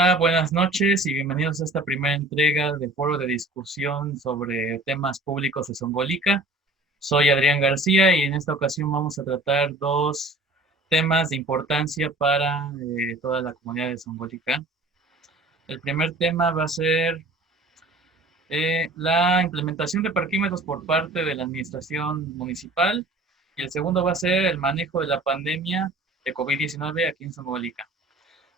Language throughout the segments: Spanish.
Hola, buenas noches y bienvenidos a esta primera entrega de foro de discusión sobre temas públicos de Zongolica. Soy Adrián García y en esta ocasión vamos a tratar dos temas de importancia para toda la comunidad de Zongolica. El primer tema va a ser la implementación de parquímetros por parte de la administración municipal y el segundo va a ser el manejo de la pandemia de COVID-19 aquí en Zongolica.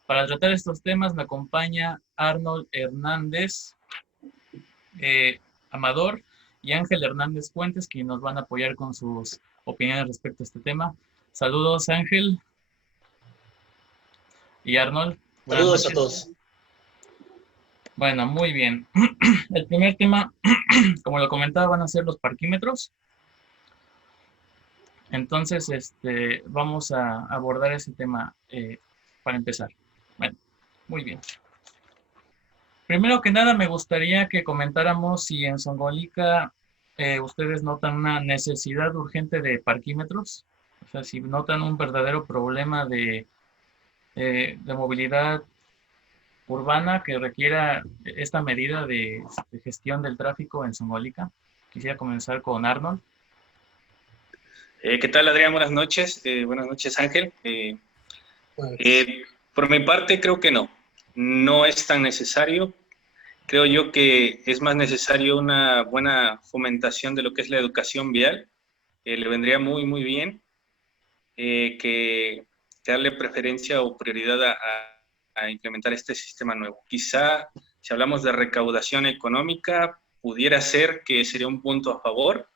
Para tratar estos temas me acompaña Arnold Hernández Amador y Ángel Hernández Fuentes, quienes nos van a apoyar con sus opiniones respecto a este tema. Saludos, Ángel y Arnold. Buenas Saludos a noches. todos. Bueno, muy bien. El primer tema, como lo comentaba, van a ser los parquímetros. Entonces, vamos a abordar ese tema para empezar. Bueno, muy bien. Primero que nada, me gustaría que comentáramos si en Zongolica ustedes notan una necesidad urgente de parquímetros, o sea, si notan un verdadero problema de movilidad urbana que requiera esta medida de gestión del tráfico en Zongolica. Quisiera comenzar con Arnold. ¿Qué tal, Adrián? Buenas noches. Buenas noches, Ángel. Por mi parte, creo que no. No es tan necesario. Creo yo que es más necesario una buena fomentación de lo que es la educación vial. Le vendría muy, muy bien que darle preferencia o prioridad a implementar este sistema nuevo. Quizá, si hablamos de recaudación económica, pudiera ser que sería un punto a favor,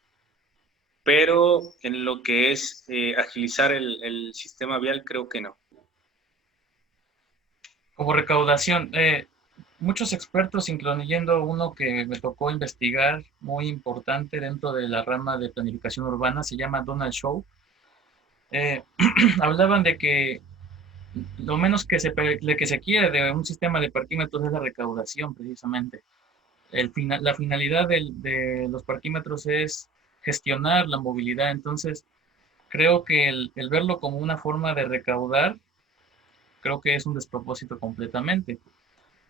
pero en lo que es agilizar el sistema vial, creo que no. Como recaudación, muchos expertos, incluyendo uno que me tocó investigar, muy importante dentro de la rama de planificación urbana, se llama Donald Shaw, hablaban de que lo menos que se quiere de un sistema de parquímetros es la recaudación, precisamente. La finalidad de los parquímetros es gestionar la movilidad, entonces creo que el verlo como una forma de recaudar, creo que es un despropósito completamente.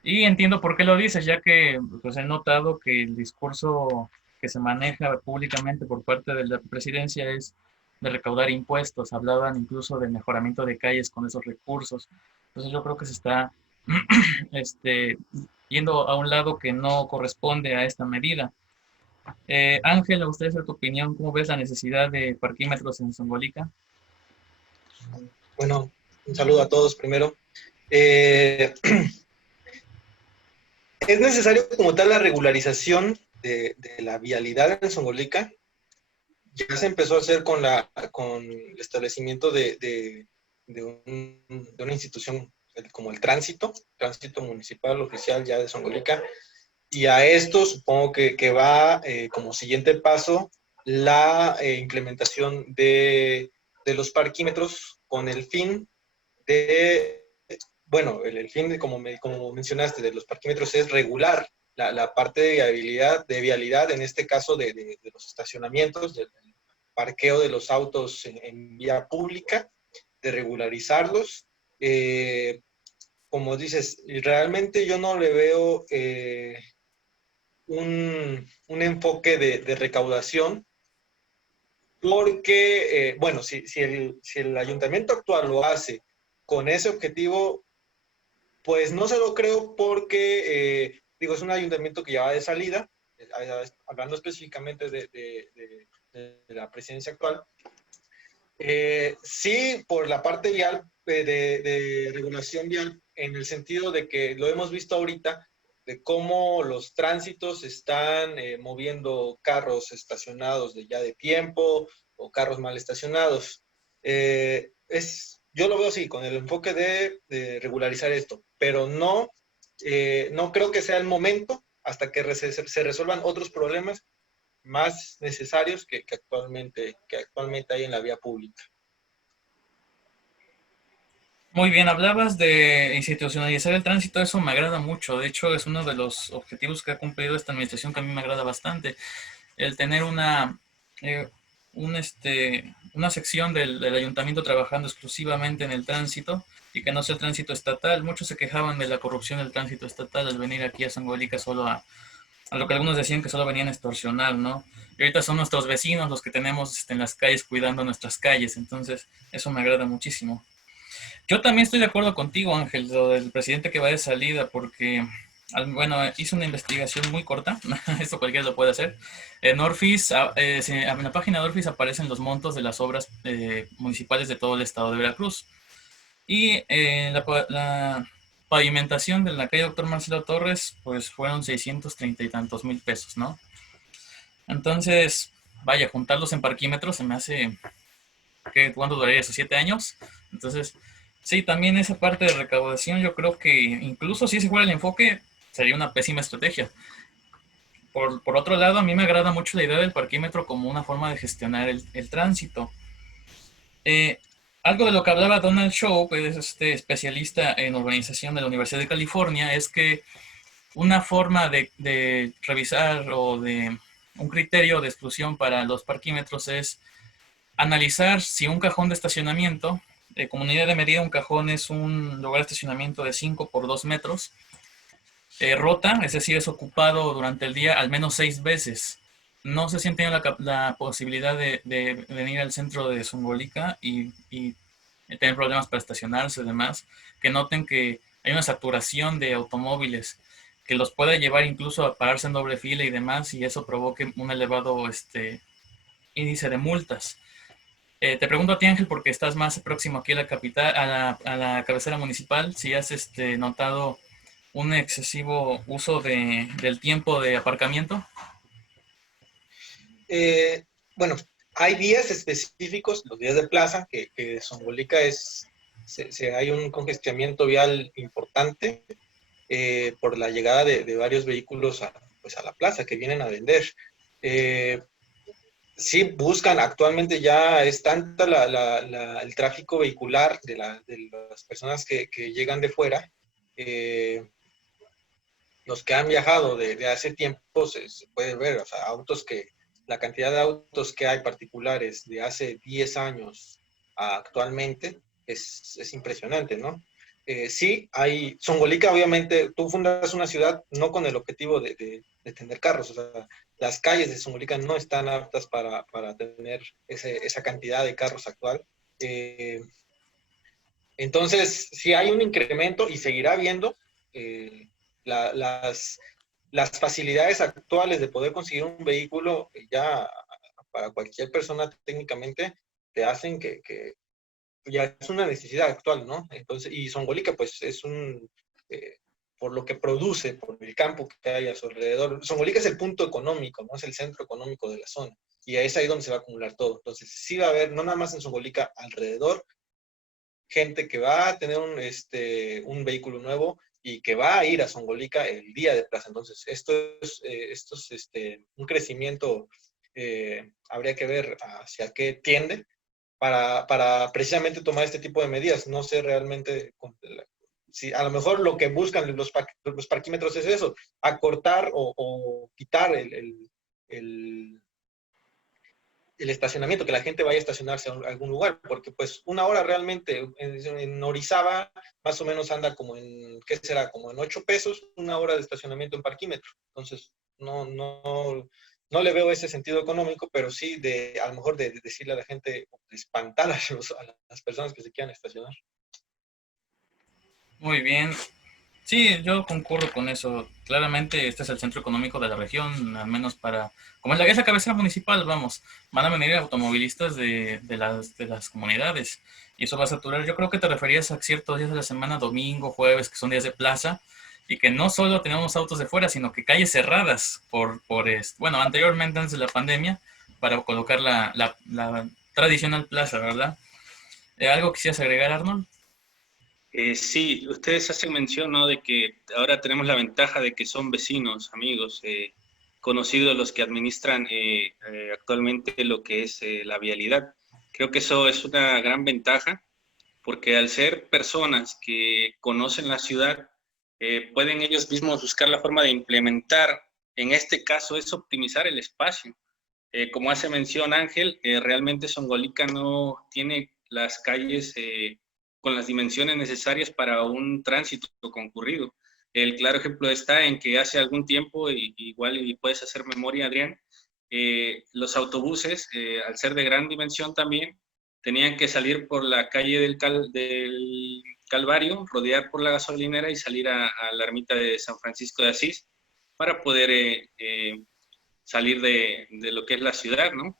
Y entiendo por qué lo dices, ya que pues, he notado que el discurso que se maneja públicamente por parte de la presidencia es de recaudar impuestos. Hablaban incluso de mejoramiento de calles con esos recursos. Entonces yo creo que se está yendo a un lado que no corresponde a esta medida. Ángel, me gustaría saber tu opinión. ¿Cómo ves la necesidad de parquímetros en Zongolica? Bueno, un saludo a todos primero. Es necesario como tal la regularización de la vialidad en Zongolica. Ya se empezó a hacer con el establecimiento de una institución como el tránsito municipal oficial ya de Zongolica. Y a esto supongo que va como siguiente paso la implementación de los parquímetros con el fin bueno, el fin, como mencionaste, de los parquímetros es regular la parte de vialidad, en este caso de los estacionamientos, del parqueo de los autos en vía pública, de regularizarlos. Como dices, realmente yo no le veo un enfoque de recaudación, porque, bueno, si el ayuntamiento actual lo hace con ese objetivo, pues no se lo creo porque, digo, es un ayuntamiento que ya va de salida, hablando específicamente de la presidencia actual. Sí, por la parte vial, de regulación vial, en el sentido de que lo hemos visto ahorita, de cómo los tránsitos están moviendo carros estacionados ya de tiempo o carros mal estacionados. Yo lo veo así, con el enfoque de regularizar esto, pero no creo que sea el momento hasta que se resuelvan otros problemas más necesarios que actualmente hay en la vía pública. Muy bien, hablabas de institucionalizar el tránsito, eso me agrada mucho. De hecho, es uno de los objetivos que ha cumplido esta administración que a mí me agrada bastante. El tener eh, una sección del ayuntamiento trabajando exclusivamente en el tránsito. y que no sea el tránsito estatal. Muchos se quejaban de la corrupción del tránsito estatal al venir aquí a Sangolica solo a lo que algunos decían que solo venían a extorsionar, ¿no? Y ahorita son nuestros vecinos los que tenemos en las calles cuidando nuestras calles, entonces eso me agrada muchísimo. Yo también estoy de acuerdo contigo, Ángel, lo del presidente que va de salida, porque, bueno, hizo una investigación muy corta, esto cualquiera lo puede hacer. En Orfis, en la página de Orfis aparecen los montos de las obras municipales de todo el estado de Veracruz. Y la pavimentación de la calle Doctor Marcelo Torres, pues fueron 630 y tantos mil pesos, ¿no? Entonces, vaya, juntarlos en parquímetros se me hace, ¿cuánto duraría eso? ¿7 años? Entonces, sí, también esa parte de recaudación, yo creo que incluso si ese fuera el enfoque, sería una pésima estrategia. Por otro lado, a mí me agrada mucho la idea del parquímetro como una forma de gestionar el tránsito. Eh, Algo de lo que hablaba Donald Shaw, que es este especialista en urbanización de la Universidad de California, es que una forma de revisar o de un criterio de exclusión para los parquímetros es analizar si un cajón de estacionamiento, como unidad de medida, un cajón es un lugar de estacionamiento de 5 por 2 metros, rota, es decir, es ocupado durante el día al menos 6 veces. No sé si han tenido la posibilidad de venir al centro de Zongolica y tener problemas para estacionarse y demás, que noten que hay una saturación de automóviles que los puede llevar incluso a pararse en doble fila y demás, y eso provoque un elevado índice de multas. Te pregunto a ti, Ángel, porque estás más próximo aquí a la capital, a la cabecera municipal, si has notado un excesivo uso del tiempo de aparcamiento. Bueno, hay días específicos, los días de plaza, que Zongolica hay un congestionamiento vial importante por la llegada de varios vehículos pues a la plaza que vienen a vender. Sí buscan, actualmente ya es tanta el tráfico vehicular de las personas que llegan de fuera, los que han viajado de hace tiempo se puede ver, o sea, la cantidad de autos que hay particulares de hace 10 años a actualmente es impresionante, ¿no? Sí, Zongolica, obviamente, tú fundas una ciudad no con el objetivo de tener carros, o sea, las calles de Zongolica no están aptas para tener esa cantidad de carros actual. Entonces, sí hay un incremento y seguirá habiendo. Las facilidades actuales de poder conseguir un vehículo ya para cualquier persona técnicamente te hacen que ya es una necesidad actual, ¿no? Entonces, y Zongolica pues por lo que produce, por el campo que hay a su alrededor, Zongolica es el punto económico, ¿no? Es el centro económico de la zona y es ahí donde se va a acumular todo. Entonces, sí va a haber, no nada más en Zongolica, alrededor, gente que va a tener un vehículo nuevo y que va a ir a Zongolica el día de plaza. Entonces, esto es un crecimiento, habría que ver hacia qué tiende para precisamente tomar este tipo de medidas. No sé realmente si a lo mejor lo que buscan los parquímetros es eso, acortar o quitar el estacionamiento, que la gente vaya a estacionarse a algún lugar, porque pues una hora realmente en Orizaba más o menos anda como ¿qué será? Como en 8 pesos una hora de estacionamiento en parquímetro. Entonces, no le veo ese sentido económico, pero sí a lo mejor de decirle a la gente, de espantar a las personas que se quieran estacionar. Muy bien. Sí, yo concurro con eso. Claramente este es el centro económico de la región, al menos como es la cabecera municipal, vamos, van a venir automovilistas de las comunidades y eso va a saturar. Yo creo que te referías a ciertos días de la semana, domingo, jueves, que son días de plaza y que no solo tenemos autos de fuera, sino que calles cerradas bueno, anteriormente antes de la pandemia, para colocar la tradicional plaza, ¿verdad? ¿Algo quisieras agregar, Arnold? Sí, ustedes hacen mención, ¿no?, de que ahora tenemos la ventaja de que son vecinos, amigos, conocidos los que administran actualmente lo que es la vialidad. Creo que eso es una gran ventaja porque al ser personas que conocen la ciudad, pueden ellos mismos buscar la forma de implementar, en este caso es optimizar el espacio. Como hace mención Ángel, realmente Zongolica no tiene las calles con las dimensiones necesarias para un tránsito concurrido. El claro ejemplo está en que hace algún tiempo, igual y puedes hacer memoria, Adrián, los autobuses, al ser de gran dimensión también, tenían que salir por la calle del Calvario, rodear por la gasolinera y salir a la ermita de San Francisco de Asís para poder salir de lo que es la ciudad, ¿no?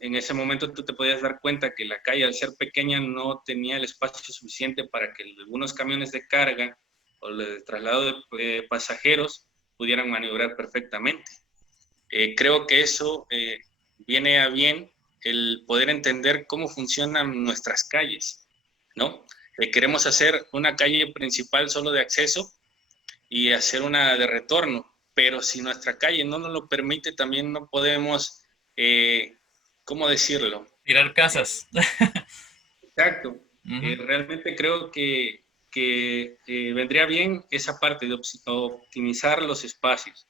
En ese momento tú te podías dar cuenta que la calle, al ser pequeña, no tenía el espacio suficiente para que algunos camiones de carga o de traslado de pasajeros pudieran maniobrar perfectamente. Creo que eso viene a bien el poder entender cómo funcionan nuestras calles, ¿no? Queremos hacer una calle principal solo de acceso y hacer una de retorno, pero si nuestra calle no nos lo permite, también no podemos, ¿cómo decirlo? Tirar casas. Exacto. Ujú. Realmente creo que vendría bien esa parte de optimizar los espacios.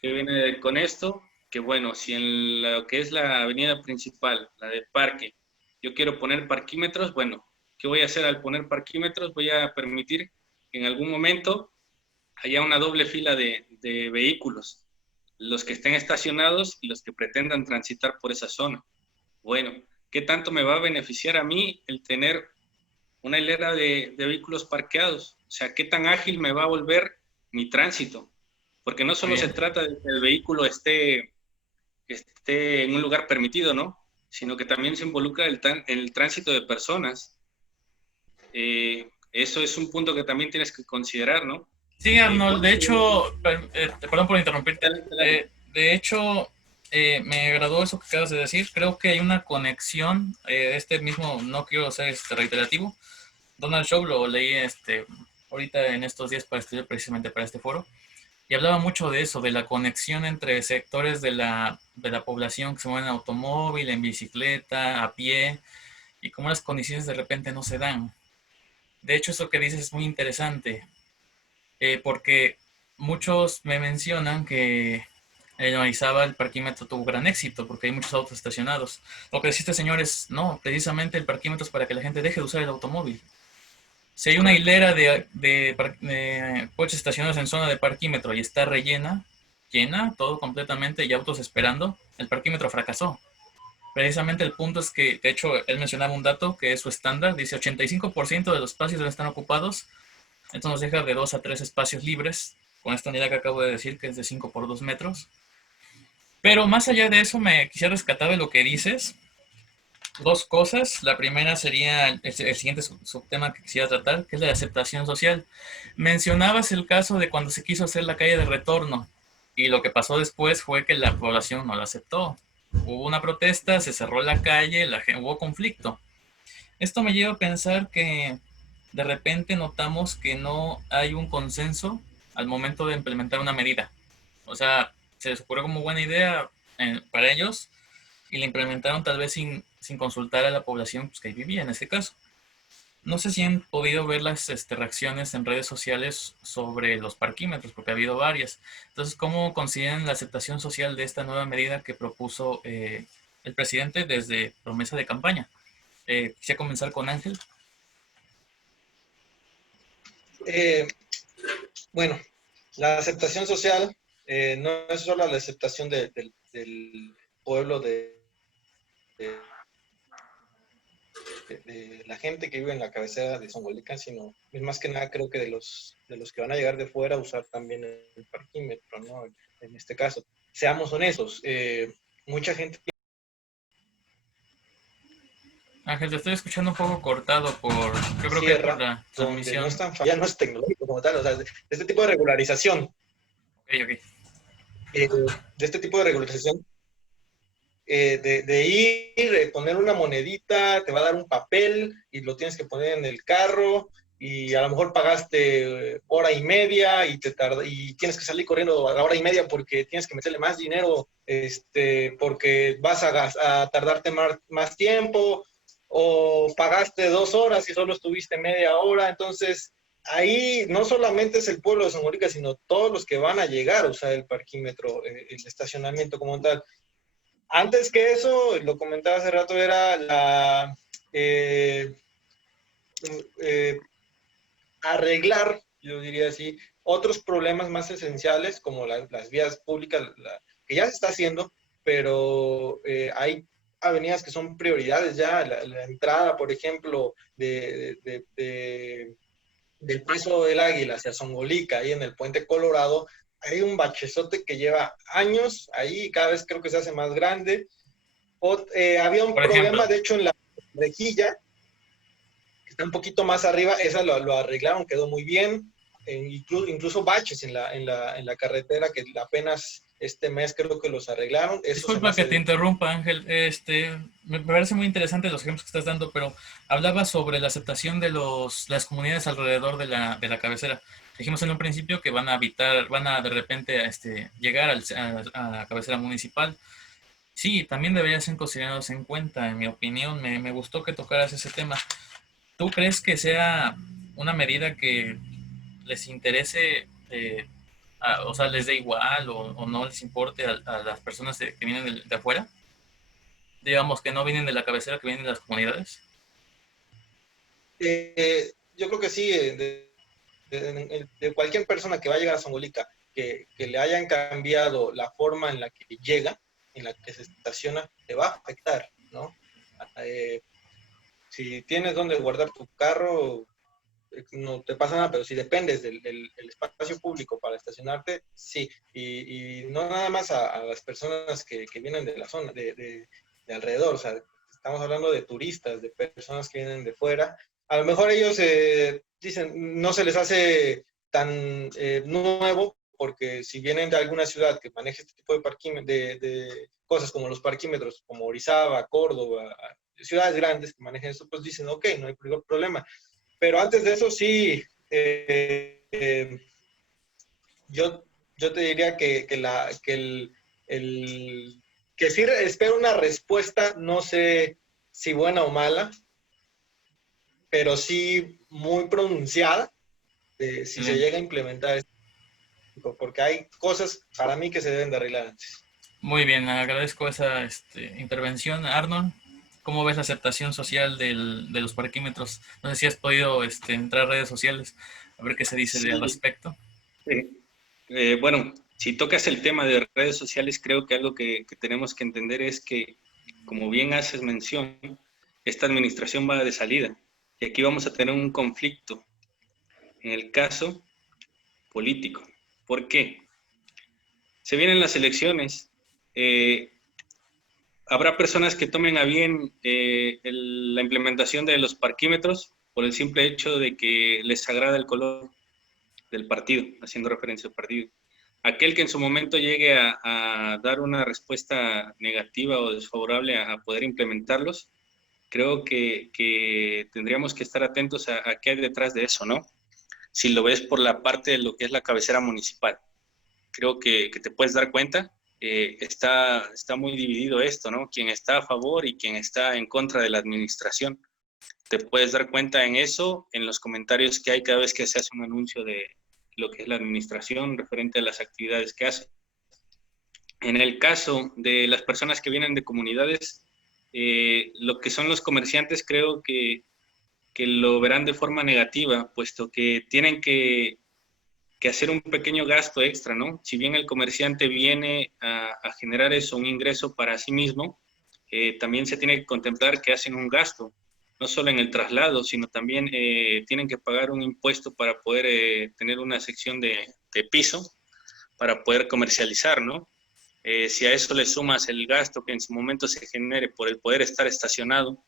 ¿Qué viene con esto? Que bueno, si en lo que es la avenida principal, la de parque, yo quiero poner parquímetros, bueno, ¿qué voy a hacer al poner parquímetros? Voy a permitir que en algún momento haya una doble fila de vehículos, los que estén estacionados y los que pretendan transitar por esa zona. Bueno, ¿qué tanto me va a beneficiar a mí el tener una hilera de vehículos parqueados? O sea, ¿qué tan ágil me va a volver mi tránsito? Porque no Muy solo se bien. trata de que el vehículo esté en un lugar permitido, ¿no? Sino que también se involucra el tránsito de personas. Eso es un punto que también tienes que considerar, ¿no? Sí, Arnold, de Porque... hecho, perdón por interrumpirte. Adelante, adelante. De hecho, me agradó eso que acabas de decir. Creo que hay una conexión, este mismo, no quiero ser reiterativo. Donald Shaw lo leí ahorita en estos días para estudiar precisamente para este foro. Y hablaba mucho de eso, de la conexión entre sectores de la población que se mueven en automóvil, en bicicleta, a pie, y cómo las condiciones de repente no se dan. De hecho, eso que dices es muy interesante, porque muchos me mencionan que en Orizaba el parquímetro tuvo gran éxito porque hay muchos autos estacionados. Lo que deciste, señores, no, precisamente el parquímetro es para que la gente deje de usar el automóvil. Si hay una Correcto. hilera de coches estacionados en zona de parquímetro y está rellena, llena, todo completamente y autos esperando, el parquímetro fracasó. Precisamente el punto es que, de hecho, él mencionaba un dato que es su estándar, dice 85% de los espacios deben estar ocupados, esto nos deja de 2 a 3 espacios libres, con esta unidad que acabo de decir, que es de 5 por 2 metros. Pero más allá de eso, me quisiera rescatar de lo que dices, dos cosas. La primera sería el siguiente subtema que quisiera tratar, que es la de aceptación social. Mencionabas el caso de cuando se quiso hacer la calle de retorno y lo que pasó después fue que la población no la aceptó. Hubo una protesta, se cerró la calle, hubo conflicto. Esto me lleva a pensar que de repente notamos que no hay un consenso al momento de implementar una medida. O sea, se les ocurrió como buena idea para ellos y la implementaron tal vez sin consultar a la población pues, que ahí vivía en este caso. No sé si han podido ver las reacciones en redes sociales sobre los parquímetros, porque ha habido varias. Entonces, ¿cómo consideran la aceptación social de esta nueva medida que propuso el presidente desde promesa de campaña? Quisiera comenzar con Ángel. Eh, bueno, la aceptación social no es solo la aceptación del pueblo de, de la gente que vive en la cabecera de Zongolican, sino es más que nada creo que de los que van a llegar de fuera a usar también el parquímetro, ¿no? En este caso. Seamos honestos, mucha gente... Ángel, te estoy escuchando un poco cortado yo creo que es por cierra la donde no transmisión. están, ya no es tecnológico como tal, o sea, de este tipo de regularización, Ok, ok. de este tipo de regularización de ir, poner una monedita, te va a dar un papel y lo tienes que poner en el carro y a lo mejor pagaste hora y media y tienes que salir corriendo a la hora y media porque tienes que meterle más dinero, porque vas a tardarte más tiempo o pagaste 2 horas y solo estuviste media hora, entonces ahí no solamente es el pueblo de Zongolica, sino todos los que van a llegar a usar el parquímetro, el estacionamiento como tal. Antes que eso, lo comentaba hace rato, era eh, eh, arreglar, yo diría así, otros problemas más esenciales como las vías públicas, que ya se está haciendo, pero hay avenidas que son prioridades ya, la entrada, por ejemplo, del Paso del Águila hacia Zongolica, ahí en el Puente Colorado, hay un bachezote que lleva años ahí y cada vez creo que se hace más grande. Había un Por problema, ejemplo, de hecho, en la rejilla, que está un poquito más arriba, esa lo arreglaron, quedó muy bien. Incluso baches en la carretera que apenas este mes creo que los arreglaron. Eso se me disculpa que te hace... interrumpa, Ángel. Me parece muy interesante los ejemplos que estás dando, pero hablaba sobre la aceptación de las comunidades alrededor de la cabecera. Dijimos en un principio que van a habitar, van a de repente llegar a la cabecera municipal. Sí, también deberían ser considerados en cuenta, en mi opinión. Me gustó que tocaras ese tema. ¿Tú crees que sea una medida que les interese, o sea, les dé igual o no les importe a las personas que vienen de afuera? Digamos que no vienen de la cabecera, que vienen de las comunidades. yo creo que sí, de cualquier persona que va a llegar a Zongolica, que le hayan cambiado la forma en la que llega, en la que se estaciona, te va a afectar, ¿no? Eh, si tienes donde guardar tu carro, no te pasa nada, pero si dependes del espacio público para estacionarte, sí. Y no nada más a las personas que vienen de la zona, de alrededor, o sea, estamos hablando de turistas, de personas que vienen de fuera. A lo mejor ellos dicen, no se les hace tan nuevo, porque si vienen de alguna ciudad que maneje este tipo de parquímetros, de cosas como los parquímetros, como Orizaba, Córdoba, ciudades grandes que manejen esto, pues dicen, ok, no hay problema. Pero antes de eso sí, yo, yo te diría que sí espero una respuesta, no sé si buena o mala, pero sí muy pronunciada, si se Excelente. llega a implementar esto, porque hay cosas para mí que se deben de arreglar antes. Muy bien, agradezco esa intervención, Arnold. ¿Cómo ves la aceptación social de los parquímetros? No sé si has podido entrar a redes sociales a ver qué se dice al Sí, respecto. bueno, si tocas el tema de redes sociales, creo que algo que tenemos que entender es que, como bien haces mención, esta administración va de salida y aquí vamos a tener un conflicto en el caso político. ¿Por qué? Se vienen las elecciones, eh, habrá personas que tomen a bien la implementación de los parquímetros por el simple hecho de que les agrada el color del partido, haciendo referencia al partido. Aquel que en su momento llegue a dar una respuesta negativa o desfavorable a poder implementarlos, creo que tendríamos que estar atentos a qué hay detrás de eso, ¿no? Si lo ves por la parte de lo que es la cabecera municipal. Creo que te puedes dar cuenta, está muy dividido esto, ¿no? Quien está a favor y quien está en contra de la administración. Te puedes dar cuenta en eso, en los comentarios que hay cada vez que se hace un anuncio de lo que es la administración referente a las actividades que hace. En el caso de las personas que vienen de comunidades, lo que son los comerciantes creo que lo verán de forma negativa, puesto que tienen que hacer un pequeño gasto extra, ¿no? Si bien el comerciante viene a generar eso, un ingreso para sí mismo, también se tiene que contemplar que hacen un gasto, no solo en el traslado, sino también tienen que pagar un impuesto para poder tener una sección de piso para poder comercializar, ¿no? Si a eso le sumas el gasto que en su momento se genere por el poder estar estacionado,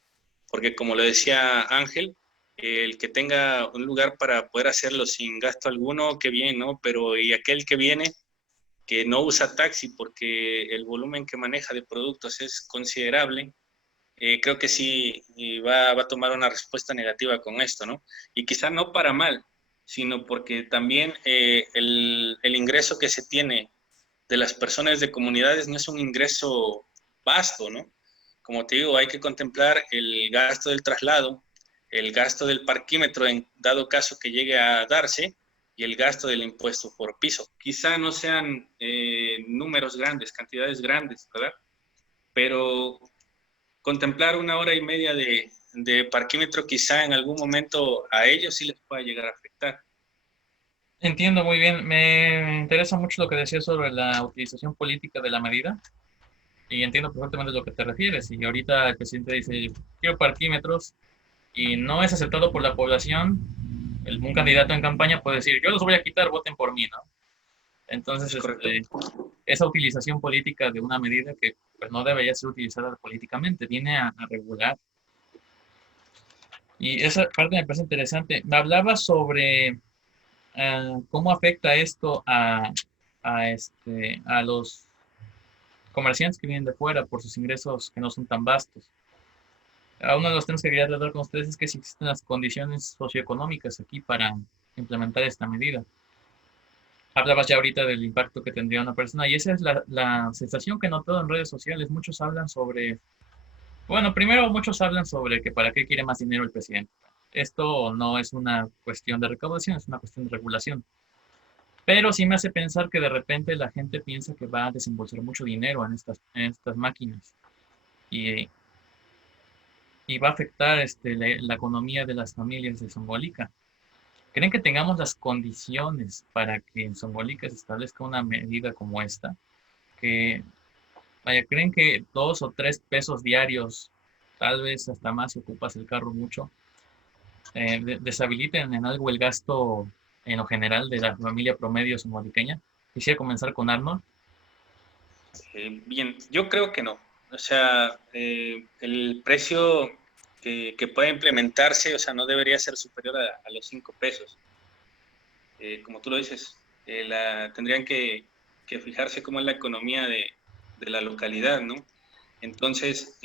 porque como lo decía Ángel, el que tenga un lugar para poder hacerlo sin gasto alguno, qué bien, ¿no? Pero y aquel que viene, que no usa taxi porque el volumen que maneja de productos es considerable, creo que sí va a tomar una respuesta negativa con esto, ¿no? Y quizá no para mal, sino porque también el ingreso que se tiene de las personas de comunidades no es un ingreso vasto, ¿no? Como te digo, hay que contemplar el gasto del traslado, el gasto del parquímetro en dado caso que llegue a darse y el gasto del impuesto por piso. Quizá no sean números grandes, cantidades grandes, ¿verdad? Pero contemplar una hora y media de parquímetro quizá en algún momento a ellos sí les pueda llegar a afectar. Entiendo muy bien. Me interesa mucho lo que decías sobre la utilización política de la medida y entiendo perfectamente a lo que te refieres. Y ahorita el presidente dice, quiero parquímetros y no es aceptado por la población, un candidato en campaña puede decir, yo los voy a quitar, voten por mí, ¿no? Entonces, ¿Es correcto? esa utilización política de una medida que pues, no debería ser utilizada políticamente, viene a regular. Y esa parte me parece interesante. Me hablaba sobre cómo afecta esto a los comerciantes que vienen de fuera por sus ingresos que no son tan vastos. Uno de los temas que quería tratar con ustedes es que si existen las condiciones socioeconómicas aquí para implementar esta medida. Hablabas ya ahorita del impacto que tendría una persona y esa es la sensación que he notado en redes sociales. Muchos hablan sobre, bueno, primero muchos hablan sobre que para qué quiere más dinero el presidente. Esto no es una cuestión de recaudación, es una cuestión de regulación. Pero sí me hace pensar que de repente la gente piensa que va a desembolsar mucho dinero en estas máquinas y, y va a afectar la economía de las familias de Zongolica. ¿Creen que tengamos las condiciones para que en Zongolica se establezca una medida como esta? Que, vaya, ¿creen que 2 o 3 pesos diarios, tal vez hasta más si ocupas el carro mucho, deshabiliten en algo el gasto en lo general de la familia promedio zongoliqueña? Quisiera comenzar con Arnold. Bien, yo creo que no. O sea, el precio que pueda implementarse, o sea, no debería ser superior a los 5 pesos. Como tú lo dices, tendrían que fijarse cómo es la economía de la localidad, ¿no? Entonces,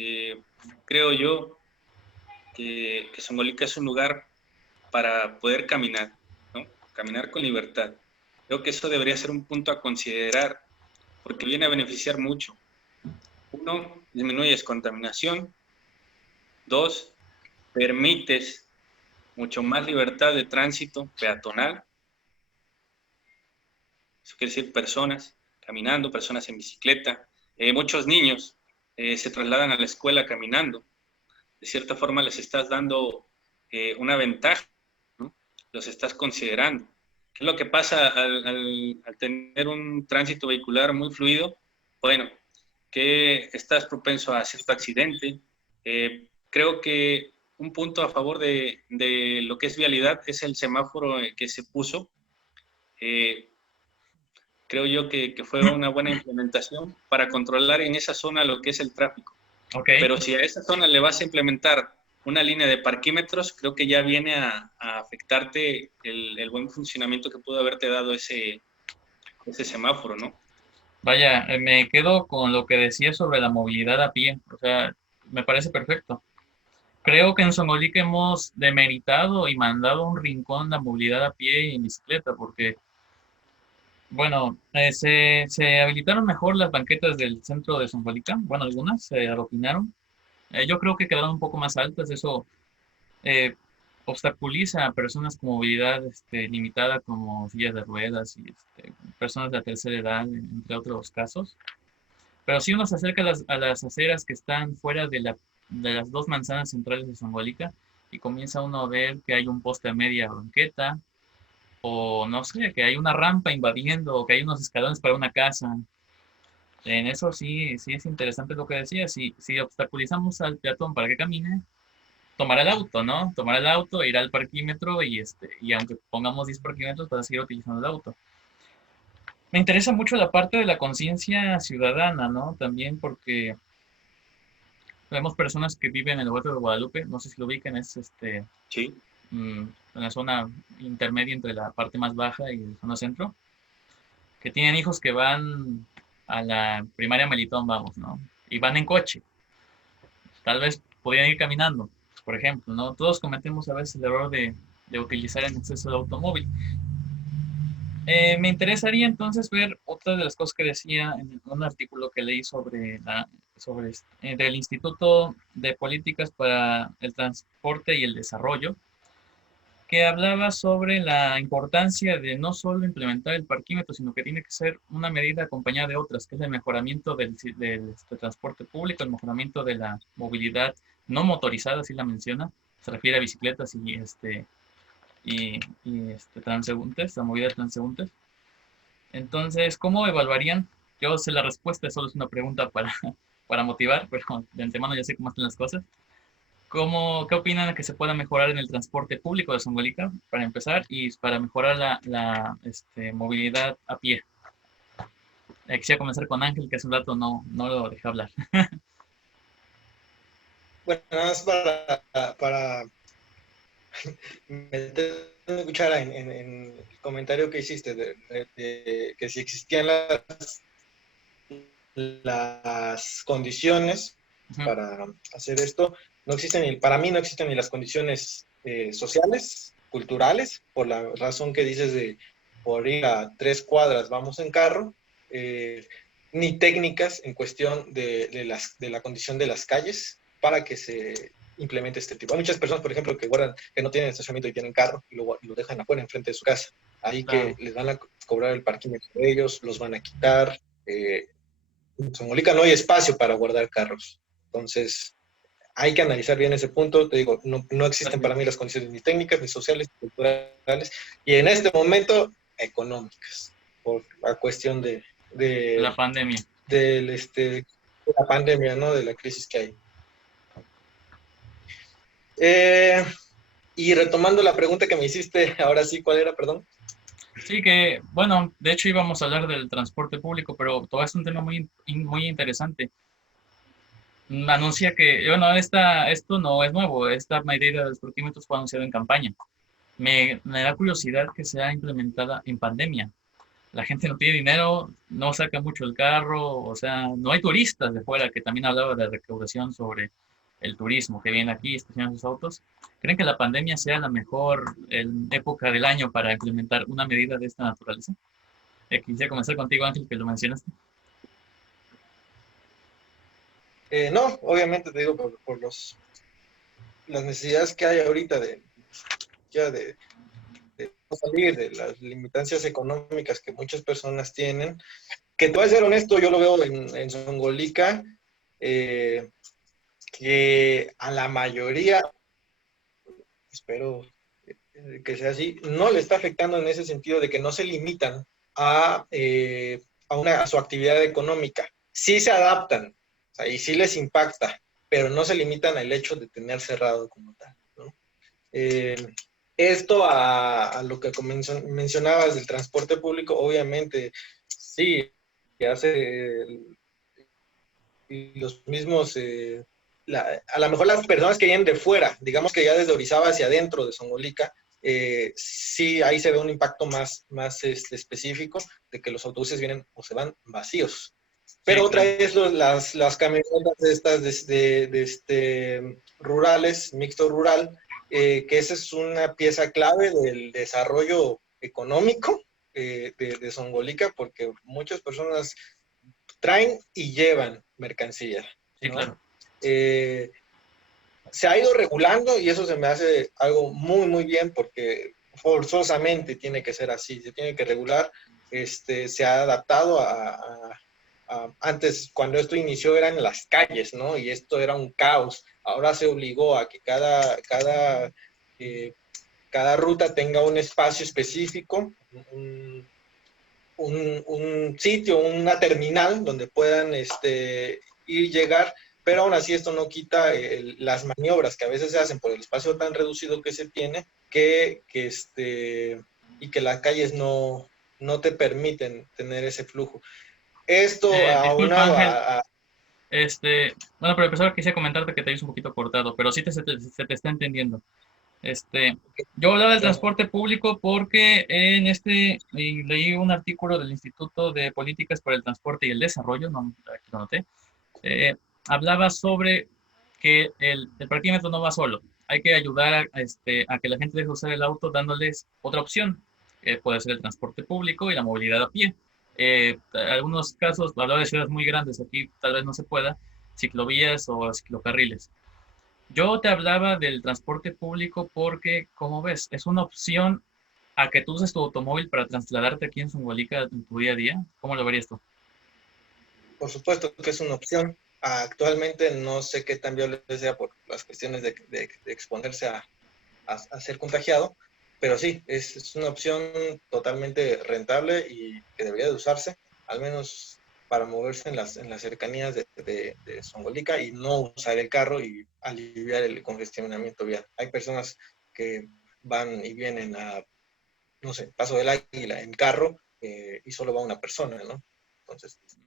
creo yo que Zongolica es un lugar para poder caminar, ¿no? Caminar con libertad. Creo que eso debería ser un punto a considerar porque viene a beneficiar mucho. Uno, disminuyes contaminación. Dos, permites mucho más libertad de tránsito peatonal. Eso quiere decir personas caminando, personas en bicicleta. Muchos niños se trasladan a la escuela caminando. De cierta forma les estás dando una ventaja, ¿no? Los estás considerando. ¿Qué es lo que pasa al tener un tránsito vehicular muy fluido? Bueno, que estás propenso a cierto accidente. Creo que un punto a favor de lo que es vialidad es el semáforo que se puso. Creo yo que fue una buena implementación para controlar en esa zona lo que es el tráfico. Okay. Pero si a esa zona le vas a implementar una línea de parquímetros, creo que ya viene a afectarte el buen funcionamiento que pudo haberte dado ese semáforo, ¿no? Vaya, me quedo con lo que decía sobre la movilidad a pie. O sea, me parece perfecto. Creo que en Zongolica hemos demeritado y mandado a un rincón la movilidad a pie y en bicicleta, porque, bueno, se habilitaron mejor las banquetas del centro de Zongolica. Bueno, algunas se adopinaron. Yo creo que quedaron un poco más altas. Eso eh, obstaculiza a personas con movilidad limitada, como sillas de ruedas y personas de la tercera edad, entre otros casos. Pero si uno se acerca a las aceras que están fuera de las 2 manzanas centrales de Zongolica y comienza uno a ver que hay un poste a media banqueta, o no sé, que hay una rampa invadiendo, o que hay unos escalones para una casa. En eso sí, sí es interesante lo que decía. Si obstaculizamos al peatón para que camine, tomar el auto, ¿no? Tomar el auto, ir al parquímetro y aunque pongamos 10 parquímetros, vas a seguir utilizando el auto. Me interesa mucho la parte de la conciencia ciudadana, ¿no? También porque vemos personas que viven en el Huerto de Guadalupe, no sé si lo ubican, es Sí. en la zona intermedia entre la parte más baja y la zona centro, que tienen hijos que van a la primaria Melitón, vamos, ¿no? Y van en coche. Tal vez podrían ir caminando, por ejemplo, ¿no? Todos cometemos a veces el error de utilizar en exceso el automóvil. Me interesaría entonces ver otra de las cosas que decía en un artículo que leí del Instituto de Políticas para el Transporte y el Desarrollo. que hablaba sobre la importancia de no solo implementar el parquímetro, sino que tiene que ser una medida acompañada de otras, que es el mejoramiento del transporte público, el mejoramiento de la movilidad no motorizada, así la menciona, se refiere a bicicletas y transeúntes, la movilidad de transeúntes. Entonces, ¿cómo evaluarían? Yo sé la respuesta, solo es una pregunta para motivar, pero de antemano ya sé cómo están las cosas. ¿Qué opinan de que se pueda mejorar en el transporte público de Zongolica, para empezar, y para mejorar la movilidad a pie? Quisiera comenzar con Ángel, que hace un rato no lo dejé hablar. Bueno, nada más para meter una cuchara en el comentario que hiciste de que si existían las condiciones Ujú. para hacer esto, no existen para mí no existen ni las condiciones sociales, culturales, por la razón que dices de por ir a 3 cuadras vamos en carro, ni técnicas en cuestión de la condición de las calles para que se implemente este tipo. Hay muchas personas, por ejemplo, que no tienen estacionamiento y tienen carro y lo dejan afuera enfrente de su casa. Ahí que Claro, les van a cobrar el parquímetro de ellos, los van a quitar. En Zongolica no hay espacio para guardar carros. Entonces, hay que analizar bien ese punto. Te digo, no existen para gracias. mí las condiciones ni técnicas, ni sociales, ni culturales, y en este momento, económicas, por la cuestión La de, pandemia. de la pandemia, ¿no? De la crisis que hay. Eh, y retomando la pregunta que me hiciste, ahora sí, ¿cuál era, perdón? Sí, que, bueno, de hecho íbamos a hablar del transporte público, pero todo es un tema muy interesante. Anuncia que, bueno, esto no es nuevo, esta medida de los parquímetros fue anunciada en campaña. Me da curiosidad que sea implementada en pandemia. La gente no tiene dinero, no saca mucho el carro, o sea, no hay turistas de fuera, que también hablaba de recaudación sobre el turismo que viene aquí, estacionan sus autos. ¿Creen que la pandemia sea la mejor época del año para implementar una medida de esta naturaleza? Quisiera comenzar contigo, Ángel, que lo mencionaste. No, obviamente te digo, por las necesidades que hay ahorita ya de no salir, de las limitancias económicas que muchas personas tienen, que te voy a ser honesto, yo lo veo en Zongolica, eh, que a la mayoría, espero que sea así, no le está afectando en ese sentido de que no se limitan a, a su actividad económica. Sí se adaptan, o sea, y sí les impacta, pero no se limitan al hecho de tener cerrado como tal, ¿no? Eh, esto a lo que mencionabas del transporte público, obviamente, sí, que hace los mismos, a lo mejor las personas que vienen de fuera, digamos que ya desde Orizaba hacia adentro de Zongolica, sí ahí se ve un impacto más específico de que los autobuses vienen o se van vacíos. Pero Sí, otra claro. es las camionetas estas rurales, mixto rural, que esa es una pieza clave del desarrollo económico de Zongolica, porque muchas personas traen y llevan mercancía, Sí, ¿no? claro. Eh, Se ha ido regulando y eso se me hace algo muy bien porque forzosamente tiene que ser así, se tiene que regular, se ha adaptado antes cuando esto inició eran las calles, ¿no? Y esto era un caos, ahora se obligó a que eh, cada ruta tenga un espacio específico, un sitio, una terminal donde puedan ir y llegar, pero aún así esto no quita las maniobras que a veces se hacen por el espacio tan reducido que se tiene y que las calles no te permiten tener ese flujo. Esto Disculpa, aunado Ángel. Bueno, para empezar quisiera comentarte que te hice un poquito cortado, pero sí se te está entendiendo. Este, yo hablaba del perdón, transporte público porque leí un artículo del Instituto de Políticas para el Transporte y el Desarrollo, no, aquí lo noté, eh, hablaba sobre que el parquímetro no va solo. Hay que ayudar a que la gente deje de usar el auto dándoles otra opción, que puede ser el transporte público y la movilidad a pie. Algunos casos, hablaba de ciudades muy grandes, aquí tal vez no se pueda, ciclovías o ciclocarriles. Yo te hablaba del transporte público porque, como ves, es una opción a que tú uses tu automóvil para trasladarte aquí en Zongolica en tu día a día. ¿Cómo lo verías tú? Por supuesto que es una opción. Actualmente no sé qué tan viable sea por las cuestiones de exponerse a ser contagiado, pero sí, es una opción totalmente rentable y que debería de usarse, al menos para moverse en las cercanías de Zongolica y no usar el carro y aliviar el congestionamiento vial. Hay personas que van y vienen a, no sé, Paso del Águila en carro y solo va una persona, ¿no? Entonces, sí,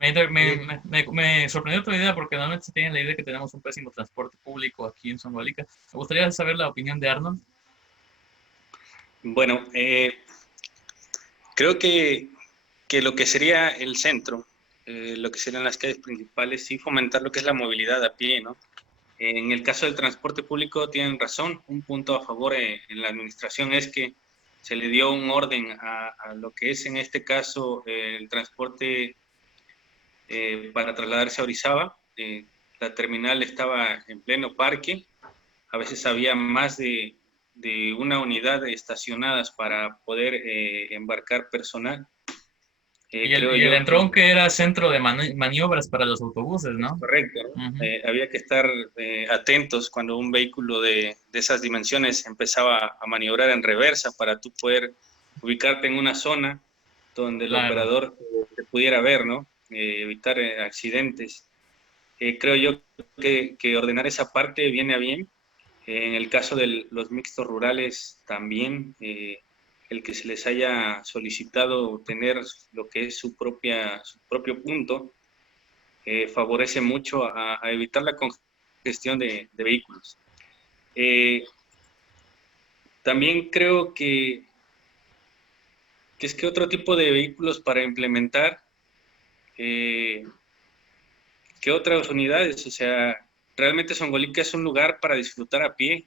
Me sorprendió tu idea porque normalmente se tiene la idea que tenemos un pésimo transporte público aquí en Zongolica. Me gustaría saber la opinión de Arnold. Bueno, creo que lo que sería el centro, lo que serían las calles principales, sí fomentar lo que es la movilidad a pie, ¿no? En el caso del transporte público tienen razón, un punto a favor en la administración es que se le dio un orden a lo que es en este caso el transporte para trasladarse a Orizaba. La terminal estaba en pleno parque, a veces había más de una unidad estacionadas para poder embarcar personal. Creo Y el yo que entronque era centro de maniobras para los autobuses, es ¿no? correcto, ¿no? Ujú. Había que estar atentos cuando un vehículo de esas dimensiones empezaba a maniobrar en reversa para tú poder ubicarte en una zona donde el Claro. operador te pudiera ver, ¿no? Evitar accidentes. Creo yo que ordenar esa parte viene a bien. En el caso de los mixtos rurales también, el que se les haya solicitado tener lo que es su propio punto, favorece mucho a evitar la congestión de vehículos. Eh, También creo que es que otro tipo de vehículos para implementar, eh, que otras unidades, o sea, realmente Songolica es un lugar para disfrutar a pie.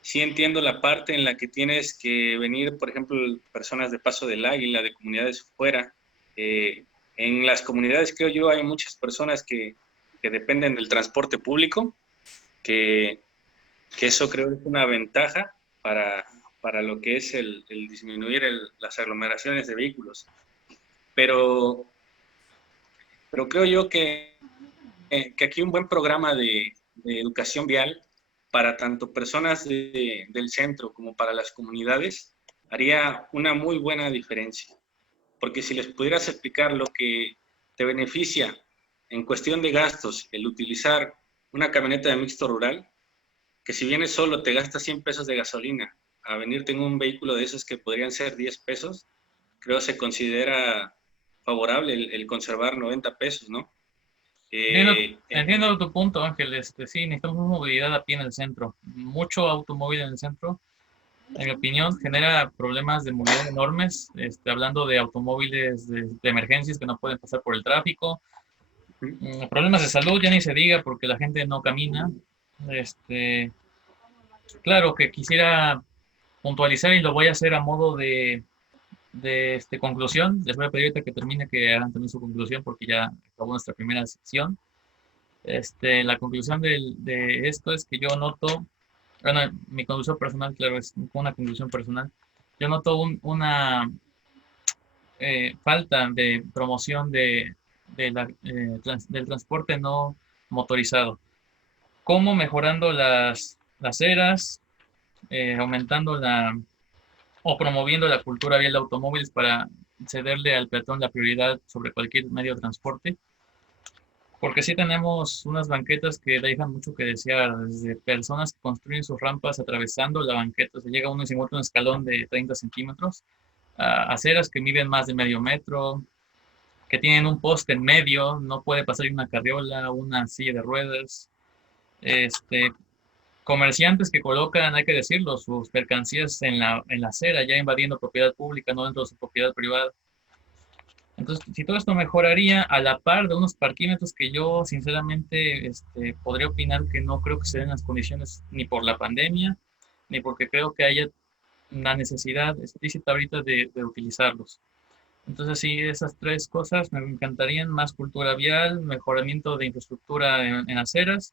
Sí entiendo la parte en la que tienes que venir, por ejemplo, personas de Paso del Águila, de comunidades fuera. Eh, en las comunidades, creo yo, hay muchas personas que dependen del transporte público, que, que eso creo es una ventaja para lo que es el disminuir las aglomeraciones de vehículos. Pero, pero creo yo que aquí un buen programa de educación vial para tanto personas del centro como para las comunidades haría una muy buena diferencia. Porque si les pudieras explicar lo que te beneficia en cuestión de gastos el utilizar una camioneta de mixto rural, que si vienes solo te gastas 100 pesos de gasolina, a venirte en un vehículo de esos que podrían ser 10 pesos, creo se considera favorable el conservar 90 pesos, ¿no? Eh, Entiendo tu punto, Ángel. Sí, necesitamos movilidad a pie en el centro. Mucho automóvil en el centro, en mi opinión, genera problemas de movilidad enormes. Hablando de automóviles de emergencias que no pueden pasar por el tráfico. Problemas de salud, ya ni se diga, porque la gente no camina. Este, claro que quisiera puntualizar y lo voy a hacer a modo de conclusión. Les voy a pedir ahorita que termine que hagan también su conclusión porque ya acabó nuestra primera sección. La conclusión de esto es que yo noto, bueno, mi conclusión personal, claro, es una conclusión personal. Yo noto una falta de promoción del transporte no motorizado. ¿Cómo? Mejorando las eras, aumentando o promoviendo la cultura vial de automóviles para cederle al peatón la prioridad sobre cualquier medio de transporte. Porque sí tenemos unas banquetas que dejan mucho que desear, desde personas que construyen sus rampas atravesando la banqueta, se llega uno y se encuentra un escalón de 30 centímetros, a aceras que miden más de medio metro, que tienen un poste en medio, no puede pasar una carriola, una silla de ruedas, este, comerciantes que colocan, hay que decirlo, sus mercancías en la acera, ya invadiendo propiedad pública, no dentro de su propiedad privada. Entonces, si todo esto mejoraría a la par de unos parquímetros que yo sinceramente podría opinar que no creo que se den las condiciones ni por la pandemia, ni porque creo que haya una necesidad explícita ahorita de utilizarlos. Entonces, sí, esas tres cosas me encantarían: más cultura vial, mejoramiento de infraestructura en aceras